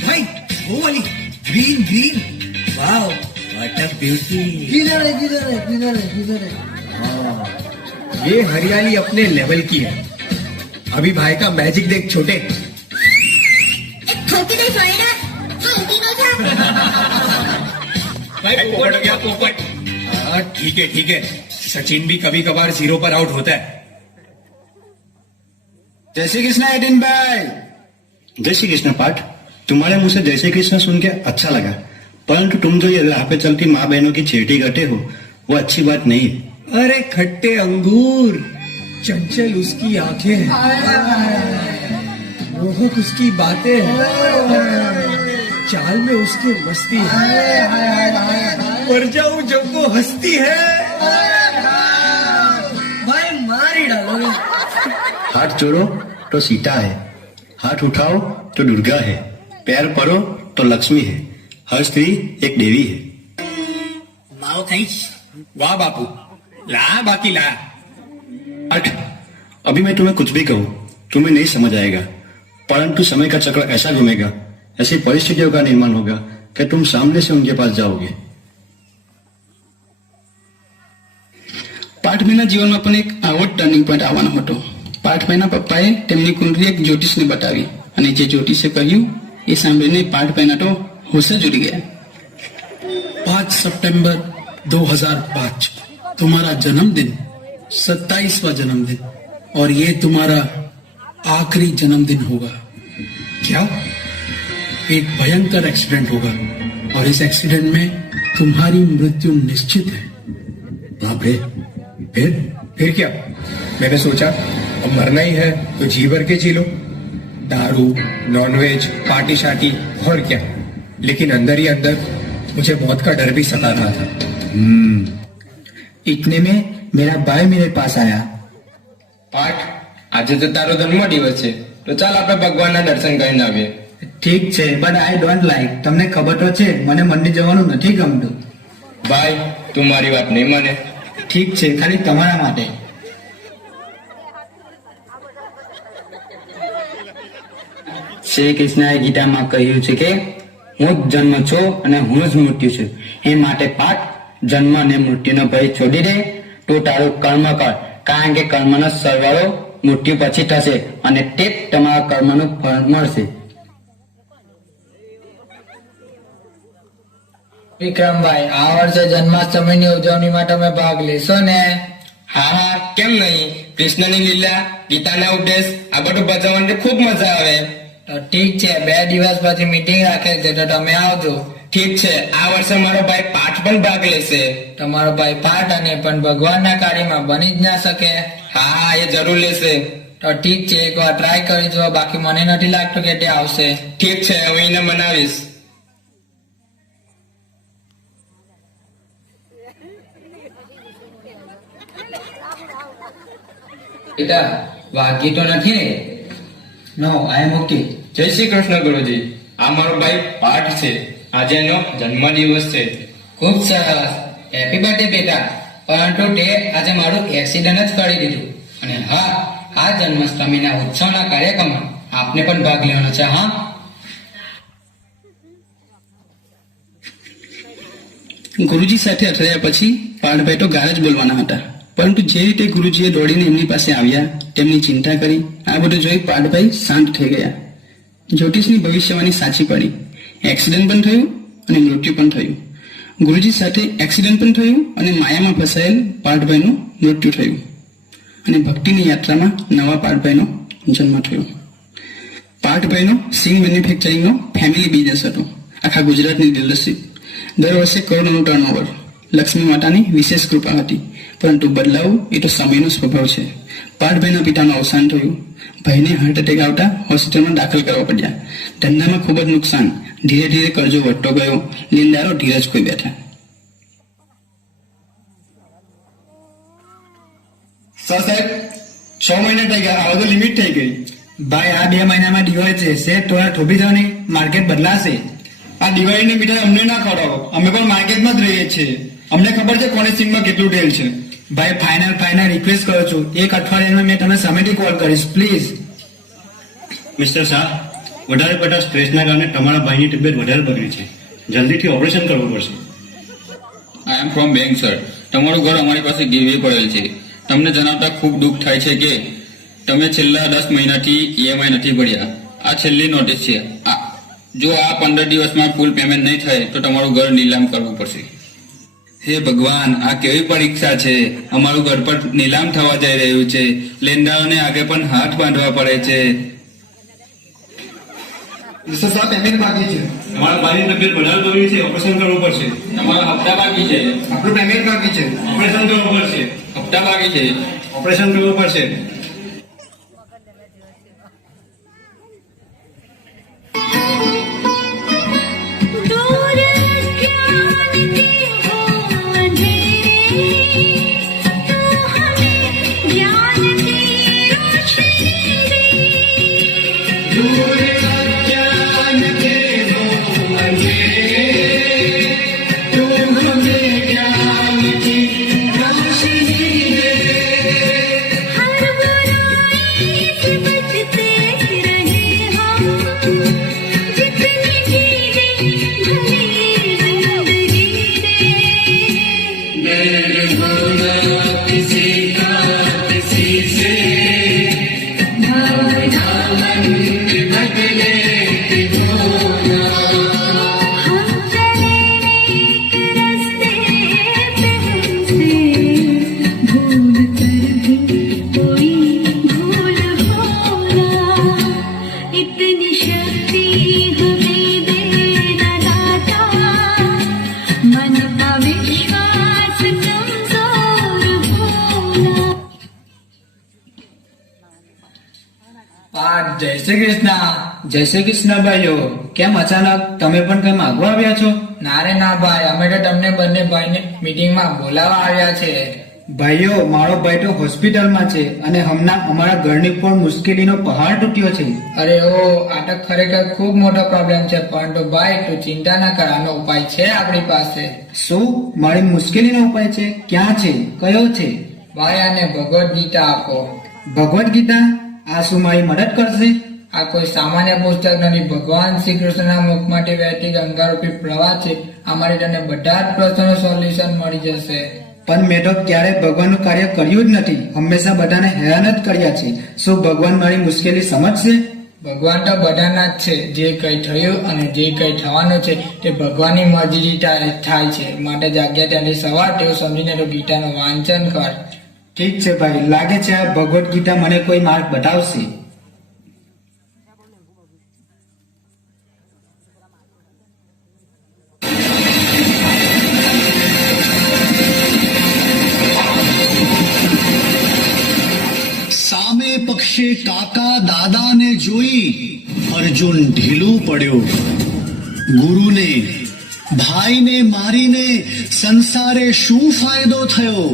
भाई वो वाली green green, wow what a beauty. किधर है? ये हरियाली अपने लेवल की है। अभी भाई का मैजिक देख छोटे। भाई पोपट हो गया पोपट। हाँ ठीक है, सचिन भी कभी कभार 0 पर आउट होता है। जय श्री कृष्ण एडिन भाई। जय श्री कृष्ण पाठ। तुम्हारे मुंह से जय श्री कृष्ण सुन के अच्छा लगा, परंतु तुम जो ये राह पे चलती माँ बहनों की छेटी कटे हो वो अच्छी बात नहीं है। अरे खट्टे अंगूर, चंचल उसकी आंखें, मोहक उसकी बातें, चाल में उसकी मस्ती है, मर जाऊं जब वो हंसती है। भाई मार ही डालोगे। हाथ जोड़ो तो सीता है, हाथ उठाओ तो दुर्गा है, पैर परो तो लक्ष्मी है, हर स्त्री एक देवी है। वाह बापू, ला बाकी ला। पाठ, अभी मैं तुम्हें कुछ भी कहूँ तुम्हें नहीं समझ आएगा, परंतु समय का चक्र ऐसा घूमेगा, ऐसी परिस्थितियों का निर्माण होगा कि तुम सामने से उनके पास जाओगे। પાઠભાઈના જીવનમાં પણ એક આવો ટર્નિંગ પોઈન્ટ આવવાનો હતો. પાઠભાઈના પપ્પાએ તેમની કુંડળી એક જ્યોતિષને બતાવી અને જે જ્યોતિષે કહ્યું એ સાંભળીને પાઠભાઈના તો હોશ જ ઉડી ગયા. 5 सितंबर 2005 तुम्हारा जन्मदिन, 27वां जन्मदिन, और ये तुम्हारा आखिरी जन्मदिन होगा। क्या? एक भयंकर एक्सीडेंट होगा और इस एक्सीडेंट में तुम्हारी मृत्यु निश्चित है। बाप रे, फिर क्या? मैंने सोचा अब मरना ही है तो जी भर के जी लो, दारू, नॉनवेज, पार्टी शार्टी और क्या, लेकिन अंदर ही अंदर मुझे मौत का डर भी सता रहा था। इतने में मेरा भाई मेरे पास आया। પાઠ, આજે તો તારો જન્મદિવસ છે, તો ચાલ આપણે ભગવાનના દર્શન કરીને આવીએ. ઠીક છે, બટ આઈ ડોન્ટ લાઈક. તમને ખબર તો છે મને મંદિર જવાનું નથી ગમતું. ભાઈ, તું મારી વાત નહીં માને. ઠીક છે, ખાલી તમારા માટે. શ્રી કૃષ્ણએ ગીતામાં કહ્યું છે કે હું જ જન્મ છું અને હું જ મૃત્યુ છું. એ માટે પાઠ, જન્મ અને મૃત્યુનો ભય છોડી દે, તો તારું કર્મ કર, કારણ કે કર્મનો સરવાળો મૃત્યુ પછી થશે અને તે જ તમારા કર્મનું ફળ મળશે. વિક્રમભાઈ, આ વર્ષે જન્માષ્ટમીની ઉજવણીમાં તમે ભાગ લેશો ને? હા હા, કેમ નહીં. કૃષ્ણની લીલા, ગીતાના ઉપદેશ, આ બધું ભજવવાની ખૂબ મજા આવે. તો ઠીક છે, 2 દિવસ પછી મીટિંગ રાખે છે, તો તમે આવજો. ઠીક છે, આ વર્ષે મારો ભાઈ પાઠ પણ ભાગ લેશે. તમારો ભાઈ પાઠ અને પણ ભગવાનના કાર્યમાં બની જ ના શકે. હા હા, એ જરૂર લેશે. તો ઠીક છે, એકવાર ટ્રાય કરી જુઓ, બાકી મને નથી લાગતું કે તે આવશે. ઠીક છે, હું એને મનાવીશ. બેટા, વાગી તો નથી ને? નો, આઈ એમ ઓકે. જય શ્રી કૃષ્ણ ગુરુજી. આ મારો ભાઈ પાઠ છે, આજે એનો જન્મદિવસ છે. ખૂબ સરસ, હેપી બર્થડે બેટા. પરંતુ તે આજે મારું એક્સિડન્ટ જ કરી દીધું. અને હા, આ જન્માષ્ટમીના ઉત્સવના કાર્યક્રમમાં આપને પણ ભાગ લેવાનો છે. હા, ગુરુજી સાથે અથડાયા પછી પાઠભાઈ તો ગાળ જ બોલવાના હતા, પરંતુ જે રીતે ગુરુજીએ દોડીને એમની પાસે આવ્યા, તેમની ચિંતા કરી, આ બધું જોઈ પાઠભાઈ શાંત થઈ ગયા. જ્યોતિષની ભવિષ્યવાણી સાચી પડી. એક્સિડન્ટ પણ થયું અને મૃત્યુ પણ થયું. ગુરુજી સાથે એક્સિડન્ટ પણ થયું અને માયામાં ફસાયેલ પાઠભાઈનું મૃત્યુ થયું. અને ભક્તિની યાત્રામાં નવા પાઠભાઈનો જન્મ થયો. પાઠભાઈનો સિંગ મેન્યુફેક્ચરિંગનો ફેમિલી બિઝનેસ હતો, આખા ગુજરાતની ડીલરશીપ. દર વર્ષે કરોડોનું ટર્નઓવર. લક્ષ્મી માતાની વિશેષ કૃપા હતી, પરંતુ બદલાવ એ તો સમયનો સ્વભાવ છે. પાઠભાઈના પિતાનું અવસાન થયું. ભાઈને હાર્ટ એટેક આવતા હોસ્પિટલમાં દાખલ કરવા પડ્યા. ધંધામાં ખૂબ જ નુકસાન. ધીરે ધીરે કર્જો વધતો ગયો. લેણદારો ધીરજ ખોઈ બેઠા. સાહેબ, 6 મહિના થઈ ગયા, હવે તો લિમિટ થઈ ગઈ. ભાઈ, આ 2 મહિનામાં દિવાળી છે, શેઠ થોડા થોભી જાઓ ને, માર્કેટ બદલાશે. આ દિવાળીની મીઠાઈ અમને ના ખવડાવો, અમે પણ માર્કેટમાં જ રહીએ છીએ. અમને ખબર છે કોને સિંગમાં કેટલું તેલ છે. ભાઈ, ફાઇનલ રિક્વેસ્ટ કરું છું, 1 અઠવાડિયામાં મેં તમને સામેથી કોલ કરીશ, પ્લીઝ. મિસ્ટર શાહ, વધારે પડતા સ્ટ્રેસના કારણે તમારા ભાઈની તબિયત વધારે બગડી છે. જલ્દીથી ઓપરેશન કરવું પડશે. આઈ એમ ફ્રોમ બેંક સર. તમારું ઘર અમારી પાસે ગીરવે પડેલ છે. તમને જણાવતા ખૂબ દુઃખ થાય છે કે તમે છેલ્લા 10 મહિનાથી EMI નથી ભર્યા. આ છેલ્લી નોટિસ છે. જો આ 15 દિવસમાં ફૂલ પેમેન્ટ નહીં થાય તો તમારું ઘર નીલામ કરવું પડશે. હે ભગવાન, આ કેવી પરીક્ષા છે. અમારું ઘર પર નીલામ થવા જઈ રહ્યું છે. લેણદારોને આગે પણ હાથ બાંધવા પડે છે. મિસ્ટર શાહ, પેમેન્ટ બાકી છે. તમારા ભાઈની તબિયત વધારે બગડી છે, ઓપરેશન કરવું પડશે. તમારા હપ્તા બાકી છે. આપણું પેમેન્ટ બાકી છે. ઓપરેશન કરવું પડશે. હપ્તા બાકી છે. ઓપરેશન કરવું પડશે. दूर ज्ञान की हो अंधेरे, तू हमें ज्ञान की रोशनी दे. दूर अज्ञान के हो अंधेरे, तू हमें ज्ञान की रोशनी दे. हर बुराई પાઠ જય શ્રી કૃષ્ણ. જય શ્રી કૃષ્ણ ભાઈઓ. કેમ અચાનક તમે પણ કઈ માગવા આવ્યા છો? ના રે ના ભાઈ, અમે તો તમને બંને ભાઈને મીટિંગમાં બોલાવવા આવ્યા છે. ભાઈઓ, મારો ભાઈ તો હોસ્પિટલમાં છે અને હમણાં અમારા ઘરની પણ મુશ્કેલીનો પહાડ તૂટ્યો છે. અરે ઓ, આ તો ખરેખર ખૂબ મોટો પ્રોબ્લેમ છે. પરંતુ ભાઈ તું ચિંતા ના કર, આનો ઉપાય છે આપણી પાસે. શું? મારી મુશ્કેલીનો ઉપાય છે? ક્યાં છે? કયો છે? ભાઈ આને ભગવદ્ ગીતા આપો. ભગવદ્ ગીતા? આ શું મારી મદદ કરશે? આ કોઈ સામાન્ય પુસ્તક નથી. ભગવાન શ્રી કૃષ્ણના મુખમાંથી વહેતી ગંગારૂપી પ્રવાહ છે. આમાંથી તને બધા જ પ્રશ્નોનું સોલ્યુશન મળી જશે. પણ મેં તો ક્યારેય ભગવાનનું કાર્ય કર્યું જ નથી. હંમેશા બધાને હેરાન જ કર્યા છે. શું ભગવાન મારી મુશ્કેલી સમજશે? ભગવાન તો બધાના જ છે. જે કઈ થયું અને જે કઈ થવાનું છે તે ભગવાનની મરજીથી થાય છે. માટે જાગ્યા ત્યાંથી સવાર તેવું સમજીને તો ગીતાનું વાંચન કર. ઠીક છે ભાઈ, લાગે છે આ ભગવદ્ ગીતા મને કોઈ માર્ગ બતાવશે. સામે પક્ષે કાકા દાદાને જોઈ અર્જુન ઢીલું પડ્યો. ગુરુને ભાઈને મારીને સંસારે શું ફાયદો થયો?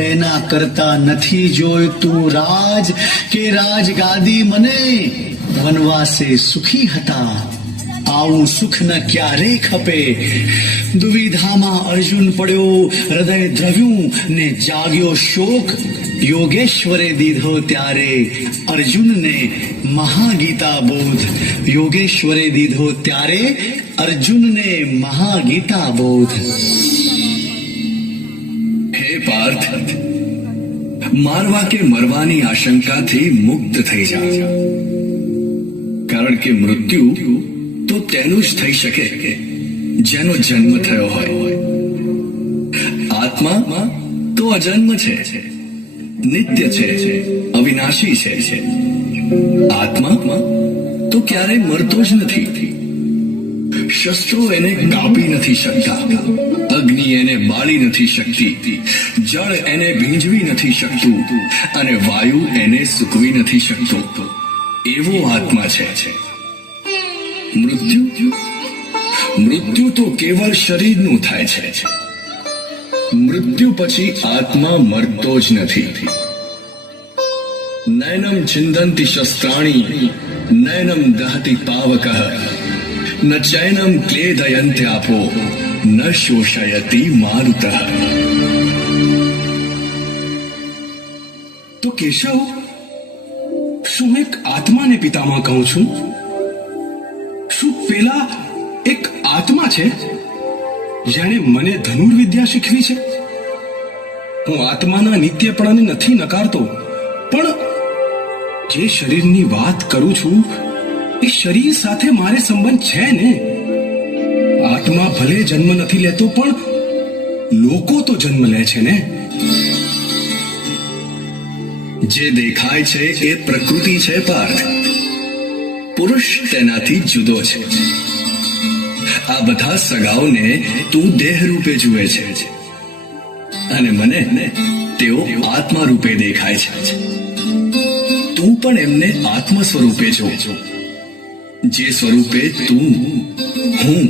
એના કરતા નથી જોઈતું રાજ કે રાજગાદી મને. વનવાસે સુખી હતા, આવું સુખ ન ક્યારે ખપે. દુવિધામાં અર્જુન પડ્યો, હૃદય દ્રવ્યું ને જાગ્યો શોક. યોગેશ્વરે દીધો ત્યારે અર્જુનને મહાગીતા બોધ. યોગેશ્વરે દીધો ત્યારે અર્જુનને મહાગીતા બોધ. હે પાર્થ, મારવા કે મરવાની આશંકાથી મુક્ત થઈ જા. કારણ કે મૃત્યુ તો તેનું જ થઈ શકે જેનો જન્મ થયો હોય. આત્મા તો અજન્મ છે, નિત્ય છે, અવિનાશી છે. આત્મા તો ક્યારેય મરતો જ નથી. શસ્ત્રો એને કાપી નથી શકતા, અગ્નિ એને બાળી નથી શકતી, જળ એને ભીંજવી નથી શકતું અને વાયુ એને સૂકવી નથી શકતો. એવો આત્મા છે. મૃત્યુ તો કેવળ શરીરનું થાય છે. મૃત્યુ પછી આત્મા મરતો જ નથી. નયનમ છિંદંતિ શસ્ત્રાણી નયનમ દહતિ પાવકઃ ન ચૈનમ ક્લેદયન્ત્યાપો ન શોષયતિ મારુતઃ. તો કેશવ, શું એક આત્માને પિતામાં કહું છું? શું પેલા એક આત્મા છે જેણે મને ધનુર્વિદ્યા શીખવી છે? હું આત્માના નિત્યપણાને નથી નકારતો, પણ જે શરીરની વાત કરું છું એ શરીર સાથે મારે સંબંધ છે ને. આત્મા ભલે જન્મ નથી લેતો, પણ લોકો તો જન્મ લે છે ને. જે દેખાય છે એ પ્રકૃતિ છે પાર્થ. પુરુષ તેનાથી જુદો છે. આ બધા સગાઓને તું દેહ રૂપે જુએ છે અને મને તેઓ આત્મા રૂપે દેખાય છે. તું પણ એમને આત્મ સ્વરૂપે જો, જે સ્વરૂપે તું, હું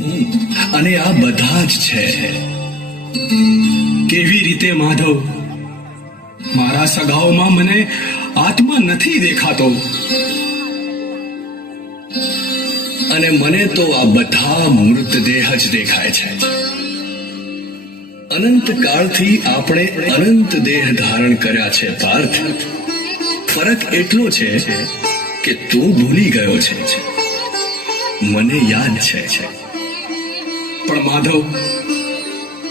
અને આ બધા જ છે. કેવી રીતે માધવ? મારા સગાઓમાં મને આત્મા નથી દેખાતો અને મને તો આ બધા મૃતદેહ જ દેખાય છે. અનંત કાળથી આપણે અનંત દેહ ધારણ કર્યા છે પાર્થ. ફરક એટલો છે કે તું ભૂલી ગયો છે, મને યાદ છે. પણ માધવ,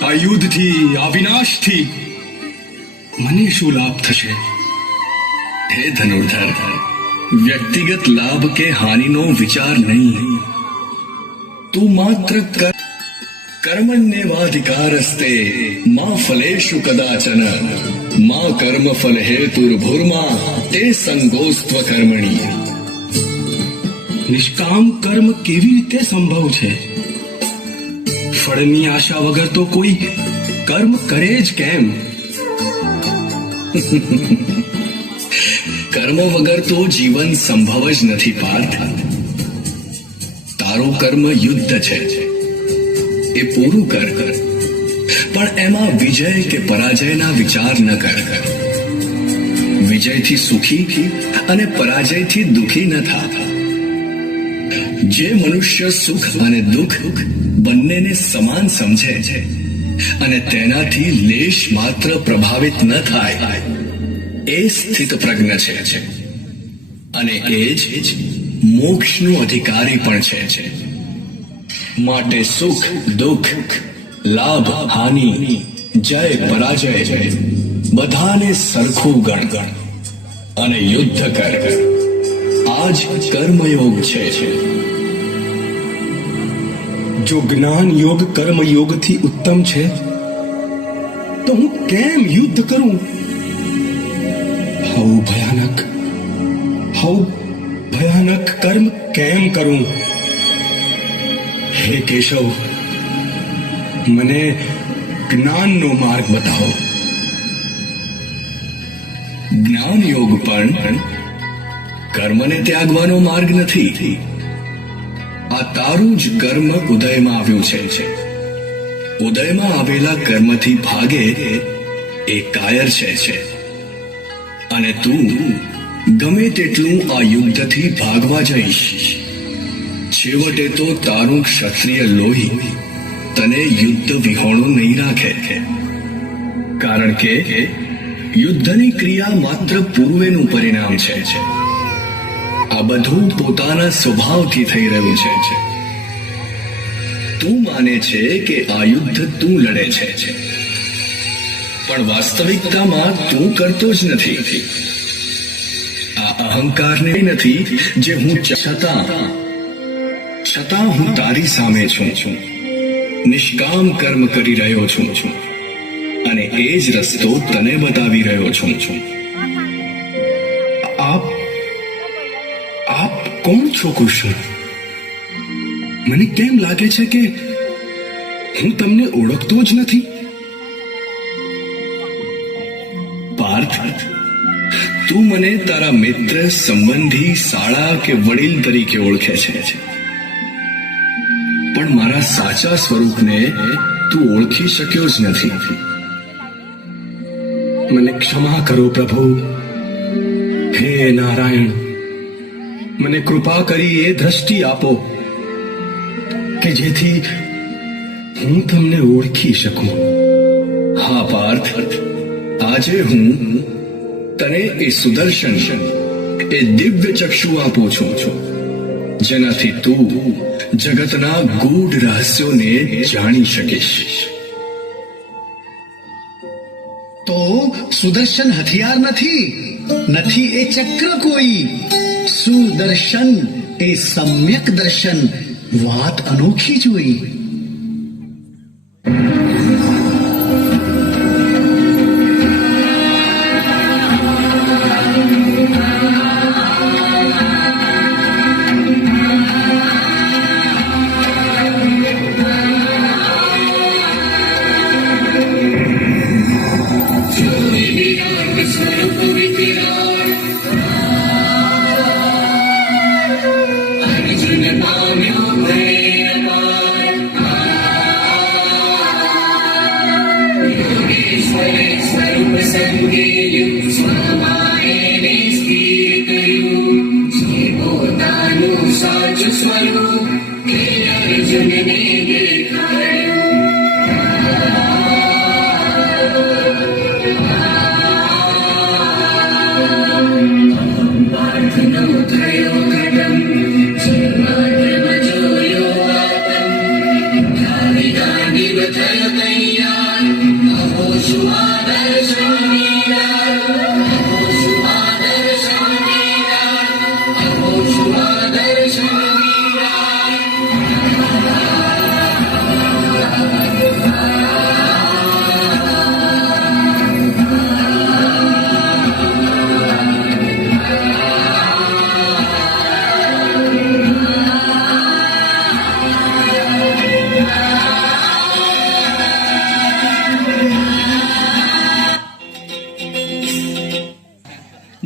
આ યુદ્ધથી, આ વિનાશથી મને શું લાભ થશે? હે ધનુર્ધર, વ્યક્તિગત લાભ કે હાનિનો વિચાર નહીં. તું માત્ર કર્મણ્યેવાધિકારસ્તે મા ફલેષુ કદાચન મા કર્મ ફલ હેતુર્ભુર્મા તે સંગોસ્ત્વ કર્મણી. નિષ્કામ કર્મ કેવી રીતે સંભવ છે? ફળની આશા વગર તો કોઈ કર્મ કરે જ કેમ? કર્મ વગર તો જીવન સંભવ જ નથી પાર્થ. તારું કર્મ યુદ્ધ છે, એ પૂરું કર, પણ એમાં વિજય કે પરાજયના વિચાર ન કર. વિજયથી સુખી અને પરાજયથી દુખી ન થા. જે મનુષ્ય સુખ અને દુઃખ બંનેને સમાન સમજે છે અને તેનાથી લેશ માત્ર પ્રભાવિત ન થાય, એ સ્થિત પ્રજ્ઞ છે અને એ જ મોક્ષનું અધિકારી પણ છે. માટે સુખ દુઃખ, લાભ હાનિ, જય પરાજય બધાને સરખું ગણ અને યુદ્ધ કર. આ જ કર્મયોગ છે. જો જ્ઞાન યોગ કર્મ યોગથી ઉત્તમ છે તો હું કેમ યુદ્ધ કરું? હવ ભયાનક કર્મ કેમ કરું? હે કેશવ, મને જ્ઞાનનો માર્ગ બતાવો. જ્ઞાન યોગ પણ કર્મને ત્યાગવાનો માર્ગ નથી. આ તારું જ કર્મ ઉદયમાં આવ્યું છે. ઉદયમાં આવેલા કર્મથી ભાગે એ કાયર છે. અને તું ગમે તેટલું આ યુદ્ધથી ભાગવા જઈશ, છેવટે તો તારું ક્ષત્રિય લોહી તને યુદ્ધ વિહોણું નહીં રાખે. કારણ કે યુદ્ધની ક્રિયા માત્ર પૂર્વેનું પરિણામ છે. આ બધું પોતાના સ્વભાવથી થઈ રહ્યું છે. તું માને છે કે આ યુદ્ધ તું લડે છે, પણ વાસ્તવિકતામાં તું કરતો જ નથી. આ અહંકારને નથી જે હું છતાં હું તારી સામે છું. નિષ્કામ કર્મ કરી રહ્યો છું અને એ જ રસ્તો તને બતાવી રહ્યો છું. આપ કોણ છો કૃષ્ણ? મને કેમ લાગે છે કે હું તમને ઓળખતો જ નથી. પાર્થ, તું મને તારા મિત્ર, સંબંધી, શાળા કે વડીલ તરીકે ઓળખે છે, પણ મારા સાચા સ્વરૂપને તું ઓળખી શક્યો જ નથી. મને ક્ષમા કરો પ્રભુ. હે નારાયણ, મને કૃપા કરી એ દ્રષ્ટિ આપો કે જેથી હું તમને ઓળખી શકું. હા પાર્થ, આજે હું તને એ સુદર્શન, એ દિવ્ય ચક્ષુ આપું છું, જેનાથી તું જગતના ગૂઢ રહસ્યોને જાણી શકીશ. તો સુદર્શન હથિયાર નથી એ ચક્ર કોઈ. સુદર્શન એ સમ્યક દર્શન. વાત અનોખી જોઈ.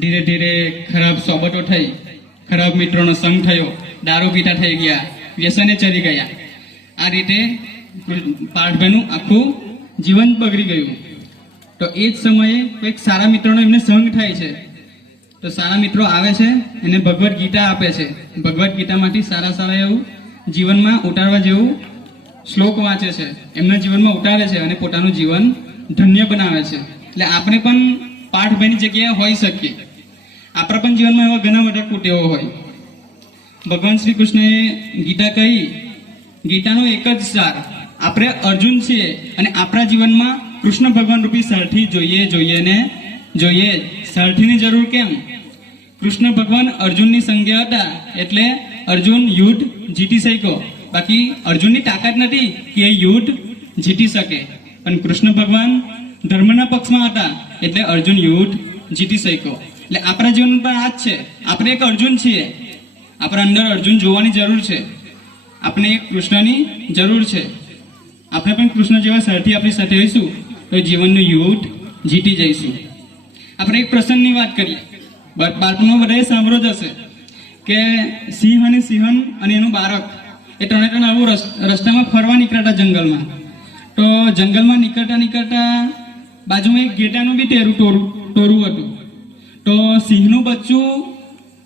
ધીરે ધીરે ખરાબ સોબતો થઈ, ખરાબ મિત્રોનો સંગ થયો, દારૂ પીતા થઈ ગયા, વ્યસને ચડી ગયા. આ રીતે પાર્થભાઈનું આખું જીવન બગડી ગયું. તો એ જ સમયે કોઈક સારા મિત્રોનો એમને સંગ થાય છે. તો સારા મિત્રો આવે છે, એને ભગવદ્ ગીતા આપે છે. ભગવદ્ ગીતામાંથી સારા સારા એવું જીવનમાં ઉતારવા જેવું શ્લોક વાંચે છે, એમના જીવનમાં ઉતારે છે અને પોતાનું જીવન ધન્ય બનાવે છે. એટલે આપણે પણ પાર્થભાઈની જગ્યાએ હોઈ શકીએ. આપણા પણ જીવનમાં એવા ઘણા બધા કુટેવો હોય. ભગવાન શ્રી કૃષ્ણએ ગીતા કહી, ગીતાનો એક જ સાર, આપણે અર્જુન છીએ અને આપણા જીવનમાં કૃષ્ણ ભગવાન રૂપી સારથી જોઈએ. સારથીની જરૂર કેમ? કૃષ્ણ ભગવાન અર્જુનની સંગે હતા એટલે અર્જુન યુદ્ધ જીતી શક્યો. બાકી અર્જુનની તાકાત નથી કે એ યુદ્ધ જીતી શકે, પણ કૃષ્ણ ભગવાન ધર્મના પક્ષમાં હતા એટલે અર્જુન યુદ્ધ જીતી શક્યો. એટલે આપણા જીવન પર આ જ છે. આપણે એક અર્જુન છીએ. આપણા અંદર અર્જુન જોવાની જરૂર છે. આપણે એક કૃષ્ણની જરૂર છે. આપણે પણ કૃષ્ણ જેવા સારથી આપણી સાથે હોઈશું તો જીવનનું યુદ્ધ જીતી જઈશું. આપણે એક પ્રસંગની વાત કરીએ. બાળપણમાં બધાએ સાંભળો જ હશે કે સિંહ અને સિંહણ અને એનું બાળક એ ત્રણે ત્રણ આવું રસ્તામાં ફરવા નીકળતા જંગલમાં. તો જંગલમાં નીકળતા બાજુમાં એક ઘેટાનું બી ટોરું હતું. તો સિંહનું બચ્ચું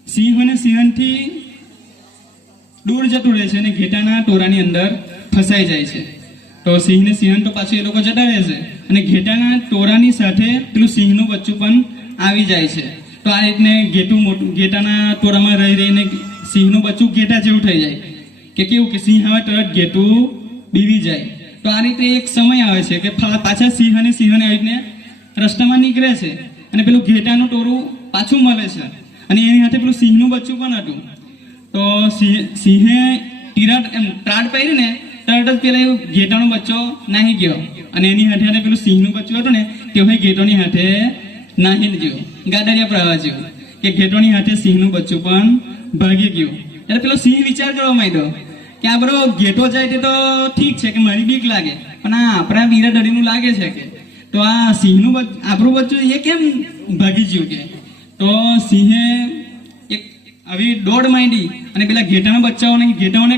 સિંહ અને સિંહણથી દૂર જતું રહે છે અને ઘેટાના ટોરાની અંદર ફસાઈ જાય છે. તો સિંહ ને સિંહણ તો પાછું એ લોકો જતા રહે છે અને ઘેટાના ટોરાની સાથે પેલું સિંહનું બચ્ચું પણ આવી જાય છે. તો આ રીતને ઘેટાના ટોરામાં રહી રહીને સિંહનું બચ્ચું ઘેટા જેવું થઈ જાય કે કેવું કે સિંહ આવે તરત ઘેટું બીવી જાય. તો આ રીતે એક સમય આવે છે કે પાછા સિંહ અને સિંહણ આવી રીતને રસ્તામાં નીકળે છે અને પેલું ઘેટાનું ટોરું પાછું મળે છે અને એની સાથે પેલું સિંહનું બચ્ચું પણ હતું. તો સિંહે ત્રાડ પહેરી ને તરત જ પેલા ઘેટાનો બચ્ચો નાહી ગયો અને એની હાથે પેલું સિંહનું બચ્ચું હતું ને તે ઘેટોની હાથે નાહી ગયું. ગાડરિયા પ્રવાહ જેવું કે ઘેટોની હાથે સિંહનું બચ્ચું પણ ભાગી ગયું. એટલે પેલો સિંહ વિચાર કરવા માંડ્યો કે આ બરો ઘેટો જાય તે તો ઠીક છે કે મારી બીક લાગે, પણ આ આપણા બીરાદડીનું લાગે છે કે તો આ સિંહનું આપણું બચ્ચું એ કેમ ભાગી ગયું કે. તો સિંહે એક આવી દોડ માંડી અને પેલા ઘેટાઓને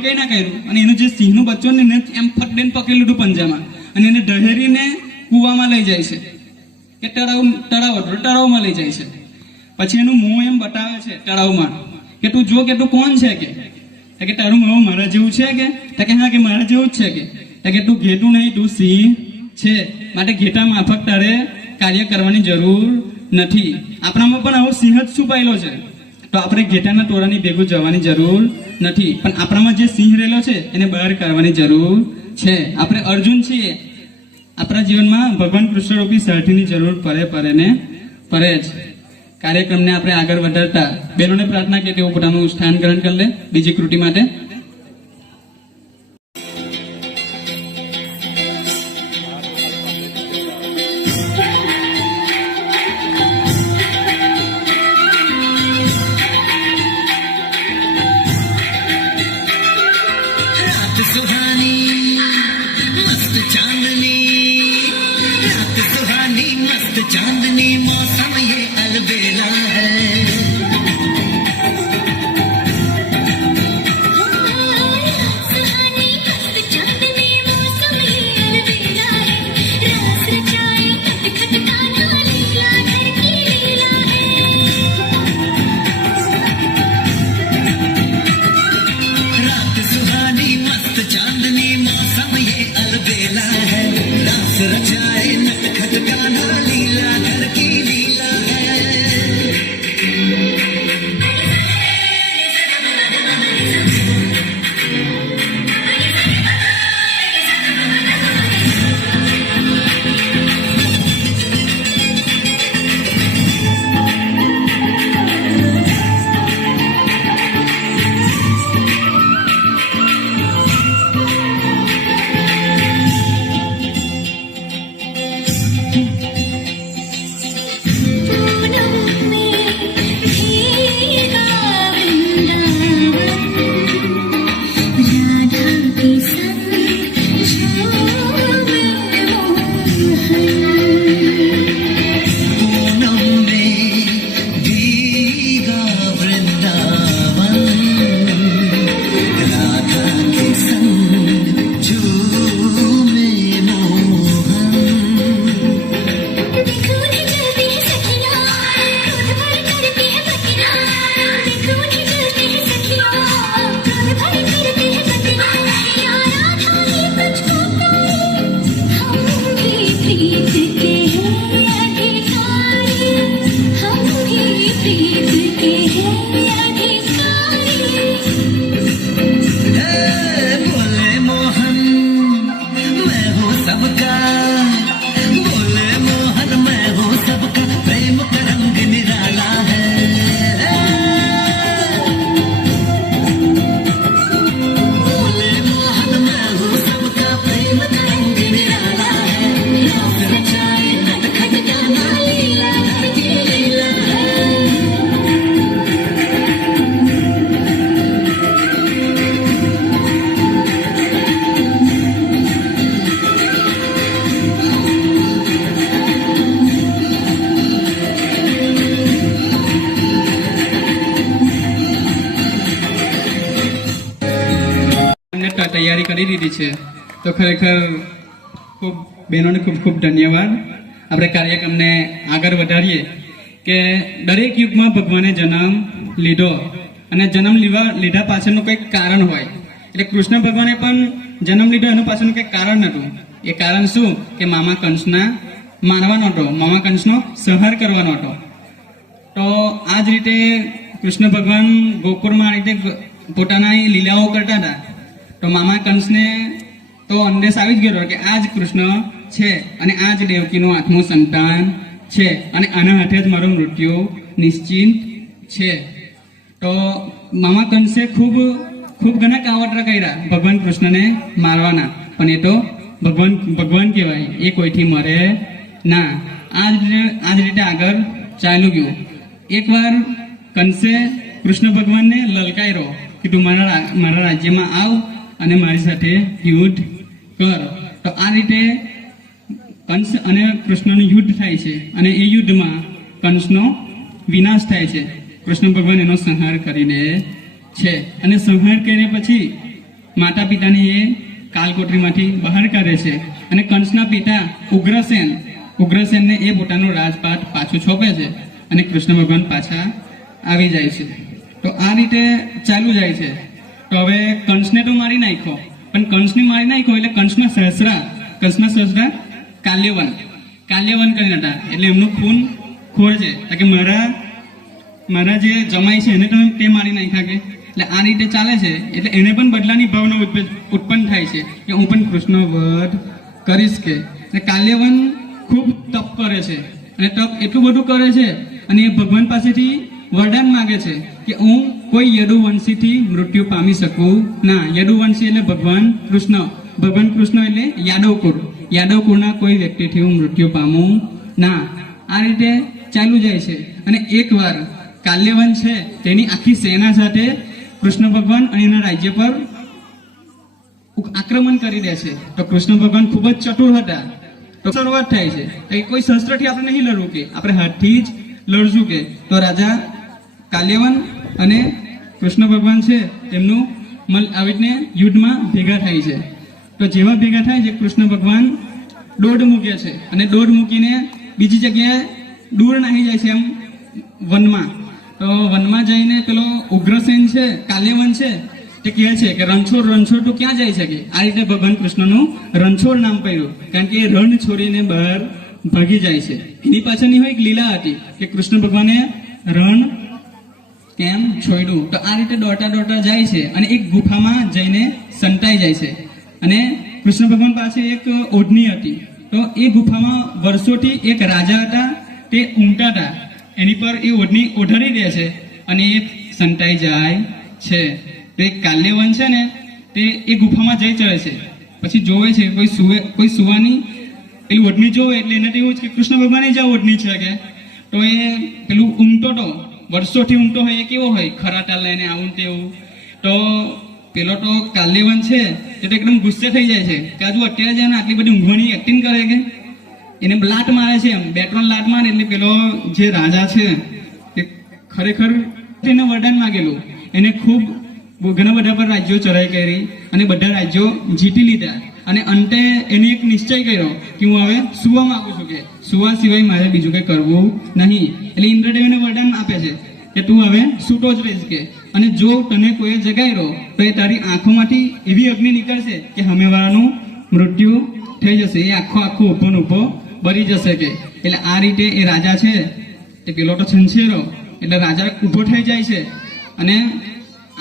કઈ ના કર્યું અને એનું જે સિંહનું બચ્ચું ને એમ ફટદેને પકડી લીધું પંજામાં અને એને દહેરીને કૂવામાં લઈ જાય છે કે તળાવમાં લઈ જાય છે. પછી એનું મોં એમ બતાવે છે તળાવમાં કે તું જો કે તું કોણ છે કે તારું મોં મારા જેવું છે કે હા કે મારા જેવું જ છે કે તું ઘેટું નહીં, તું સિંહ છે, માટે ઘેટા માફક તારે કાર્ય કરવાની જરૂર નથી. આપણામાં પણ આવો સિંહ જ છુપાયેલો છે. તો આપણે ઘેટાના ટોળાની ભેગું જવાની જરૂર નથી, પણ આપણામાં જે સિંહ રહેલો છે એને બહાર કાઢવાની જરૂર છે. આપણે અર્જુન છીએ. આપણા જીવનમાં ભગવાન કૃષ્ણ રૂપી સારથીની જરૂર પડે જ. કાર્યક્રમને આપણે આગળ વધારતા બહેનોને પ્રાર્થના કે તેઓ પોતાનું સ્થાન ગ્રહણ કરી લે બીજી કૃતિ માટે. चांदनी मौसम ये अलबेला है, તૈયારી કરી દીધી છે. તો ખરેખર ખૂબ બહેનોને ખૂબ ખૂબ ધન્યવાદ. આપણે કાર્યક્રમને આગળ વધારીએ કે દરેક યુગમાં ભગવાને જન્મ લીધો અને જન્મ લીધા પાછળનું કંઈક કારણ હોય. એટલે કૃષ્ણ ભગવાને પણ જન્મ લીધો એનું પાછળનું કંઈક કારણ હતું. એ કારણ શું કે મામા કંસના મારવાનો હતો, મામા કંસનો સંહાર કરવાનો હતો. તો આ જ રીતે કૃષ્ણ ભગવાન ગોકુળમાં આ રીતે પોતાના લીલાઓ કરતા હતા. તો મામા કંસને તો અંદેશ આવી જ ગયો કે આ જ કૃષ્ણ છે અને આ જ દેવકીનું 8મું સંતાન છે અને આના હાથે જ મારું મૃત્યુ નિશ્ચિત છે. તો મામા કંસે ખૂબ ઘણા કાવતરા કર્યા ભગવાન કૃષ્ણને મારવાના, પણ એ તો ભગવાન કહેવાય, એ કોઈથી મરે ના. આ જ રીતે આગળ ચાલ્યું ગયું. એકવાર કંસે કૃષ્ણ ભગવાનને લલકાર્યો કે તું મારા રાજ્યમાં આવ અને મારી સાથે યુદ્ધ કર. તો આ રીતે કંસ અને કૃષ્ણનું યુદ્ધ થાય છે અને એ યુદ્ધમાં કંસનો વિનાશ થાય છે. કૃષ્ણ ભગવાન એનો સંહાર કરી દે છે અને સંહાર કર્યા પછી માતા પિતાને એ કાલકોટરીમાંથી બહાર કાઢે છે અને કંસના પિતા ઉગ્રસેનને એ પોતાનો રાજપાટ પાછું સોંપે છે અને કૃષ્ણ ભગવાન પાછા આવી જાય છે. તો આ રીતે ચાલુ જાય છે. તો હવે કંસને તો મારી નાખ્યો, પણ કંસને મારી નાખ્યો એટલે કંસના સસરા કાલ્યવન કરીને હતા. એટલે એમનું ખૂન ખોર છે કે મારા જે જમાઈ છે એને તો તે મારી નાખ્યા કે. એટલે આ રીતે ચાલે છે. એટલે એને પણ બદલાની ભાવના ઉત્પન્ન થાય છે કે હું પણ કૃષ્ણ વધ કરીશ કે. એટલે કાલ્યવન ખૂબ તપ કરે છે અને તપ એટલું બધું કરે છે અને એ ભગવાન પાસેથી વરદાન માગે છે કે હું કોઈ યદુવંશીથી મૃત્યુ પામી શકું ના. યદુવંશી એટલે ભગવાન કૃષ્ણ એટલે યાદવ કુળના કોઈ વ્યક્તિથી હું મૃત્યુ પામું ના. આ રીતે ચાલુ જાય છે. અને એકવાર કાલ્યવન છે તેની આખી સેના સાથે કૃષ્ણ ભગવાન અને એના રાજ્ય પર આક્રમણ કરી દે છે. તો કૃષ્ણ ભગવાન ખૂબ જ ચતુર હતા. તો શરૂઆત થાય છે કોઈ શસ્ત્રથી આપણે નહીં લડવું કે આપણે હાથથી જ લડશું કે. તો રાજા કાલ્યવન અને કૃષ્ણ ભગવાન છે તેમનું આવી રીતે યુદ્ધમાં ભેગા થાય છે. તો જેવા ભેગા થાય છે કૃષ્ણ ભગવાન દોડ મૂકે છે અને દોડ મૂકીને બીજી જગ્યાએ દૂર નાહી જાય છે એમ વનમાં. તો વનમાં જઈને પેલો ઉગ્રસેન છે કાલ્યવન છે તે કહે છે કે રણછોડ તું ક્યાં જાય છે કે. આ રીતે ભગવાન કૃષ્ણનું રણછોડ નામ પડ્યું કારણ કે એ રણ છોડીને બહાર ભાગી જાય છે. એની પાછળની હોય એક લીલા હતી કે કૃષ્ણ ભગવાને રણ કેમ છોડ્યું. તો આ રીતે દોડતા જાય છે અને એક ગુફામાં જઈને સંતાઈ જાય છે. અને કૃષ્ણ ભગવાન પાસે એક ઓઢણી હતી. તો એ ગુફામાં વર્ષોથી એક રાજા હતા તે ઊંઘતા હતા. એની પર એ ઓઢણી ઓઢાડી દે છે અને એ સંતાઈ જાય છે. તો એક કાલ્યવન છે ને તે એ ગુફામાં જઈ ચડે છે. પછી જોવે છે કોઈ સુવાની પેલી ઓઢણી જોવે એટલે એને એવું છે કે કૃષ્ણ ભગવાન જ આ ઓઢણી છે કે. તો એ પેલું ઊંઘતો તો વર્ષોથી ઊંઘતો હોય એ કેવો હોય ખરાટા લઈને આવું તેવું. તો પેલો તો કાલ્યવન છે એ તો એકદમ ગુસ્સે થઈ જાય છે કે હજુ અત્યારે જાય ને આટલી બધી ઊંઘવાની એક્ટિંગ કરે કે. એને લાત મારે છે એમ 2-3 લાત મારે એટલે પેલો જે રાજા છે એ ખરેખર એને વરદાન માગેલું. એને ખૂબ ઘણા બધા પર રાજ્યો ચડાઈ કરી અને બધા રાજ્યો જીતી લીધા અને અંતે એને એક નિશ્ચય કર્યો કે હું હવે સુવા માંગુ છું કે સુવા સિવાય મારે બીજું કંઈ કરવું નહીં. એટલે ઇન્દ્રદેવ એને વરદાન આપે છે કે તું હવે સૂતો જ રહીશ કે. અને જો તને કોઈ જગાડ્યો તો એ તારી આંખોમાંથી એવી અગ્નિ નીકળશે કે સામેવાળાનું મૃત્યુ થઈ જશે. એ આખો ઊભો બળી જશે કે. એટલે આ રીતે એ રાજા છે તે પેલો તો છંછેરો એટલે રાજા ઊભો થઈ જાય છે અને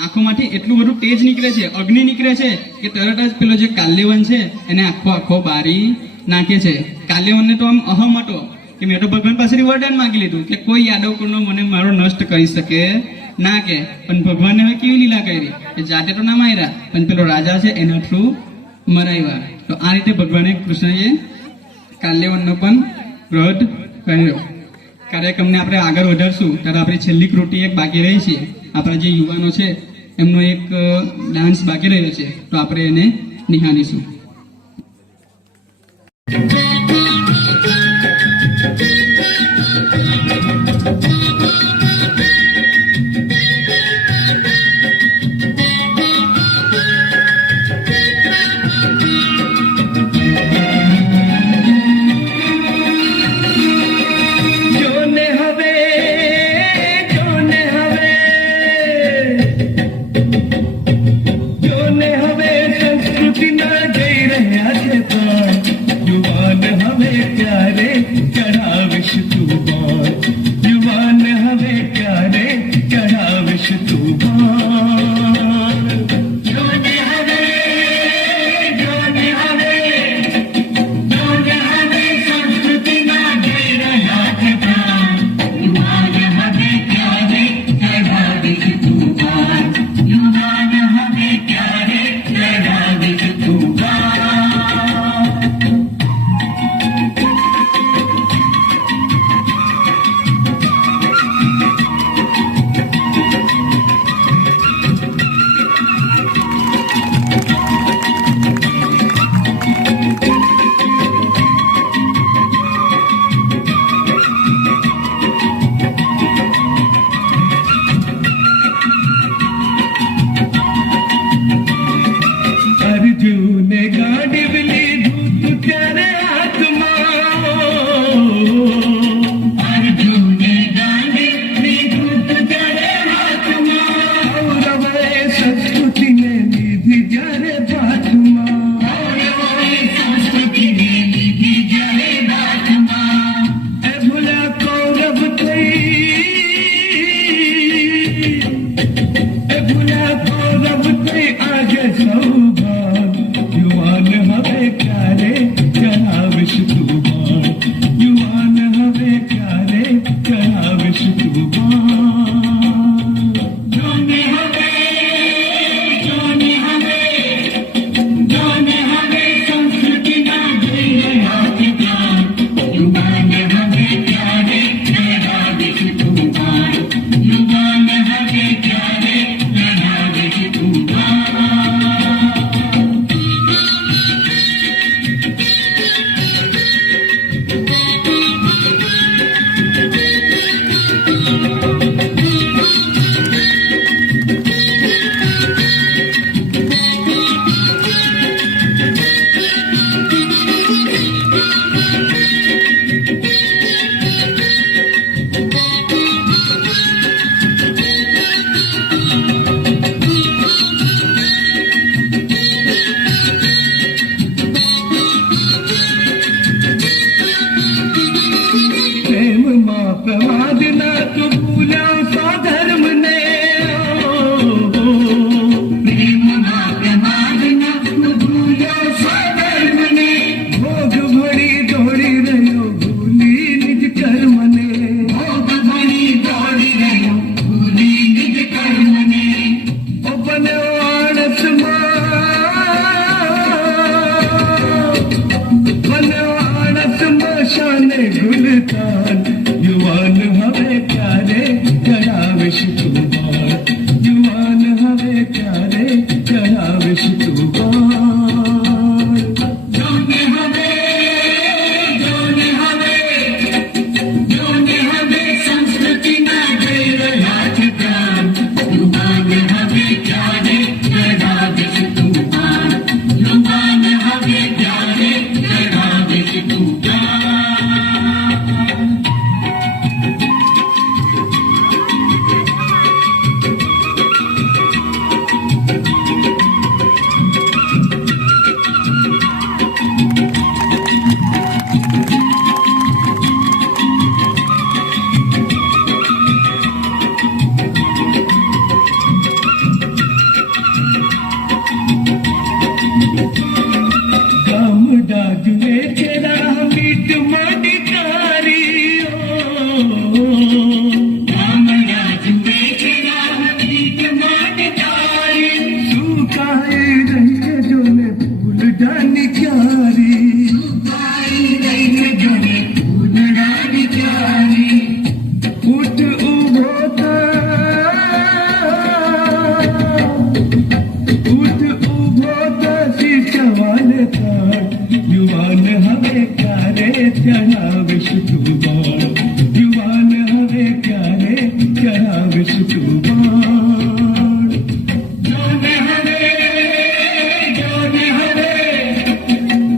આંખોમાંથી એટલું બધું તેજ નીકળે છે, અગ્નિ નીકળે છે કે તરત જ પેલો જે કાલ્યવન છે એને આખો બારી નાખે છે. કાલ્યવનને તો આમ અહમ હતો કે મેં તો ભગવાન પાસેથી વરદાન માંગી લીધું કે કોઈ યાદવ કુળનો મને મારો નષ્ટ કરી શકે ના કે. પણ ભગવાનને હવે કેવી લીલા કરી કે જાતે તો ના માર્યા પણ પેલો રાજા છે એના થ્રુ મરાવ્યા. તો આ રીતે ભગવાને કૃષ્ણએ કાલ્યવનનો પણ વધ કર્યો. કાર્યક્રમને આપણે આગળ વધારશું ત્યારે આપણી છેલ્લી કૃતિ એક બાકી રહી છે. આપણા જે યુવાનો છે એમનો એક ડાન્સ બાકી રહ્યો છે તો આપણે એને નિહાળીશું. प्रमाद ना तू भूला स्वधर्म ने प्रेम ना प्रमाद ना तू भूला स्वधर्म ने भोग भरी दौड़ी रहो भूली निज कर्म ने भोग भरी दौड़ी रहो भूली निज कर्म ने अपन आनस शाने गुलतान युवान हवे प्यारे चढ़ाविश तुबान युवान हवे प्यारे चढ़ाविश तुबान जोने हवे संस्कृति ना दे राज प्राण युवान हवे प्यारे चढ़ाविश तुबान युवान हवे प्यारे चढ़ाविश तुबान युवान हवे प्यारे चढ़ाविश तुबान युवान हवे प्यारे चढ़ाविश तुबान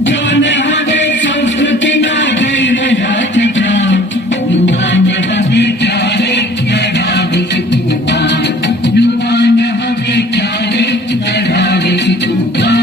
जोने हवे संस्कृति ना दे राज प्राण युवान हवे प्यारे चढ़ाविश तुबान युवान हवे प्यारे चढ़ाविश तुबान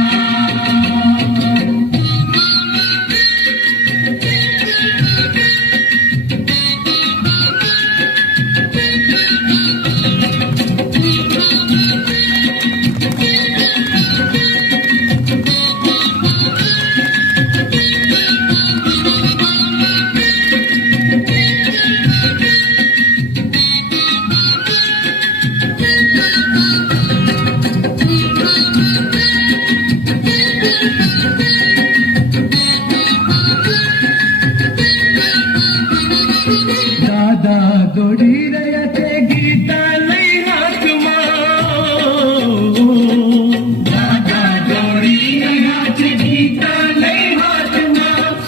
दादा दौड़ी रहा थे गीता नहीं हाथ दादा दौड़ी रहा थे गीता नहीं हाथ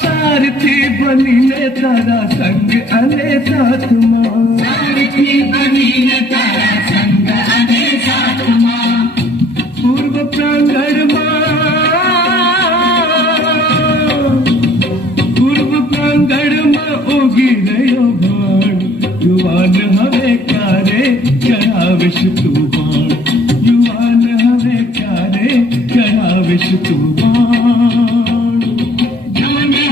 सारथी बनी ने तारा संग अने साथ सारथी बनी ने तारा संग अने साथ पूर्व प्रांगण उगी रहो भान युवान हवे प्यारे चढ़ाविश तुबान युवान हवे प्यारे चढ़ाविश तुबान जोने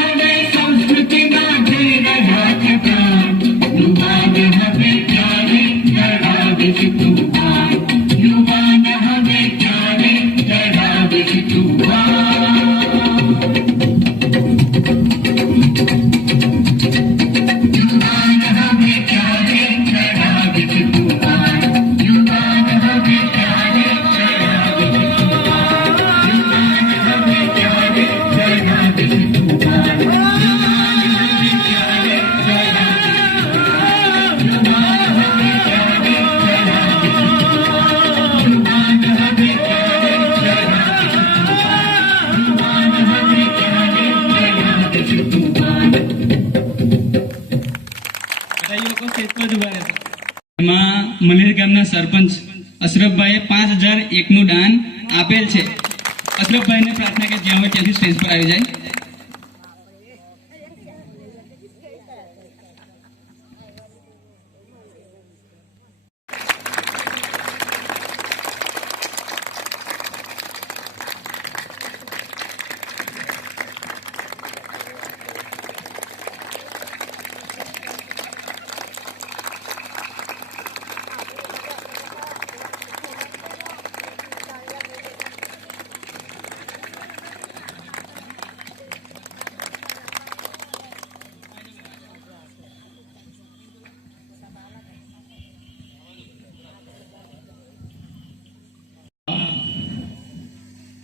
हवे संस्कृति ना दे राज प्राण युवान हवे प्यारे चढ़ाविश तुबान युवान हवे प्यारे चढ़ाविश तुबान એમાં મલેર ગામના સરપંચ અશરફભાઈએ 5001 નું દાન આપેલ છે. અશરફભાઈને પ્રાર્થના કે જ્યાં હોય ત્યાંથી સ્ટેજ પર આવી જાય.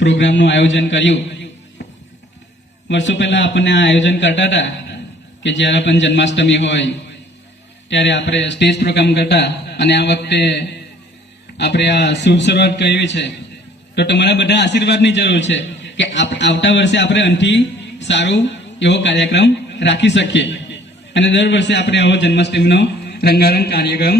પ્રોગ્રામનું આયોજન કર્યું. વર્ષો પહેલા આપણને આ આયોજન કરતા હતા કે જ્યારે પણ જન્માષ્ટમી હોય ત્યારે આપણે સ્ટેજ પ્રોગ્રામ કરતા, અને આ વખતે આપણે આ શુભ શરૂઆત કરી છે. તો તમારા બધા આશીર્વાદની જરૂર છે કે આવતા વર્ષે આપણે આનાથી સારું એવો કાર્યક્રમ રાખી શકીએ અને દર વર્ષે આપણે આવો જન્માષ્ટમીનો રંગારંગ કાર્યક્રમ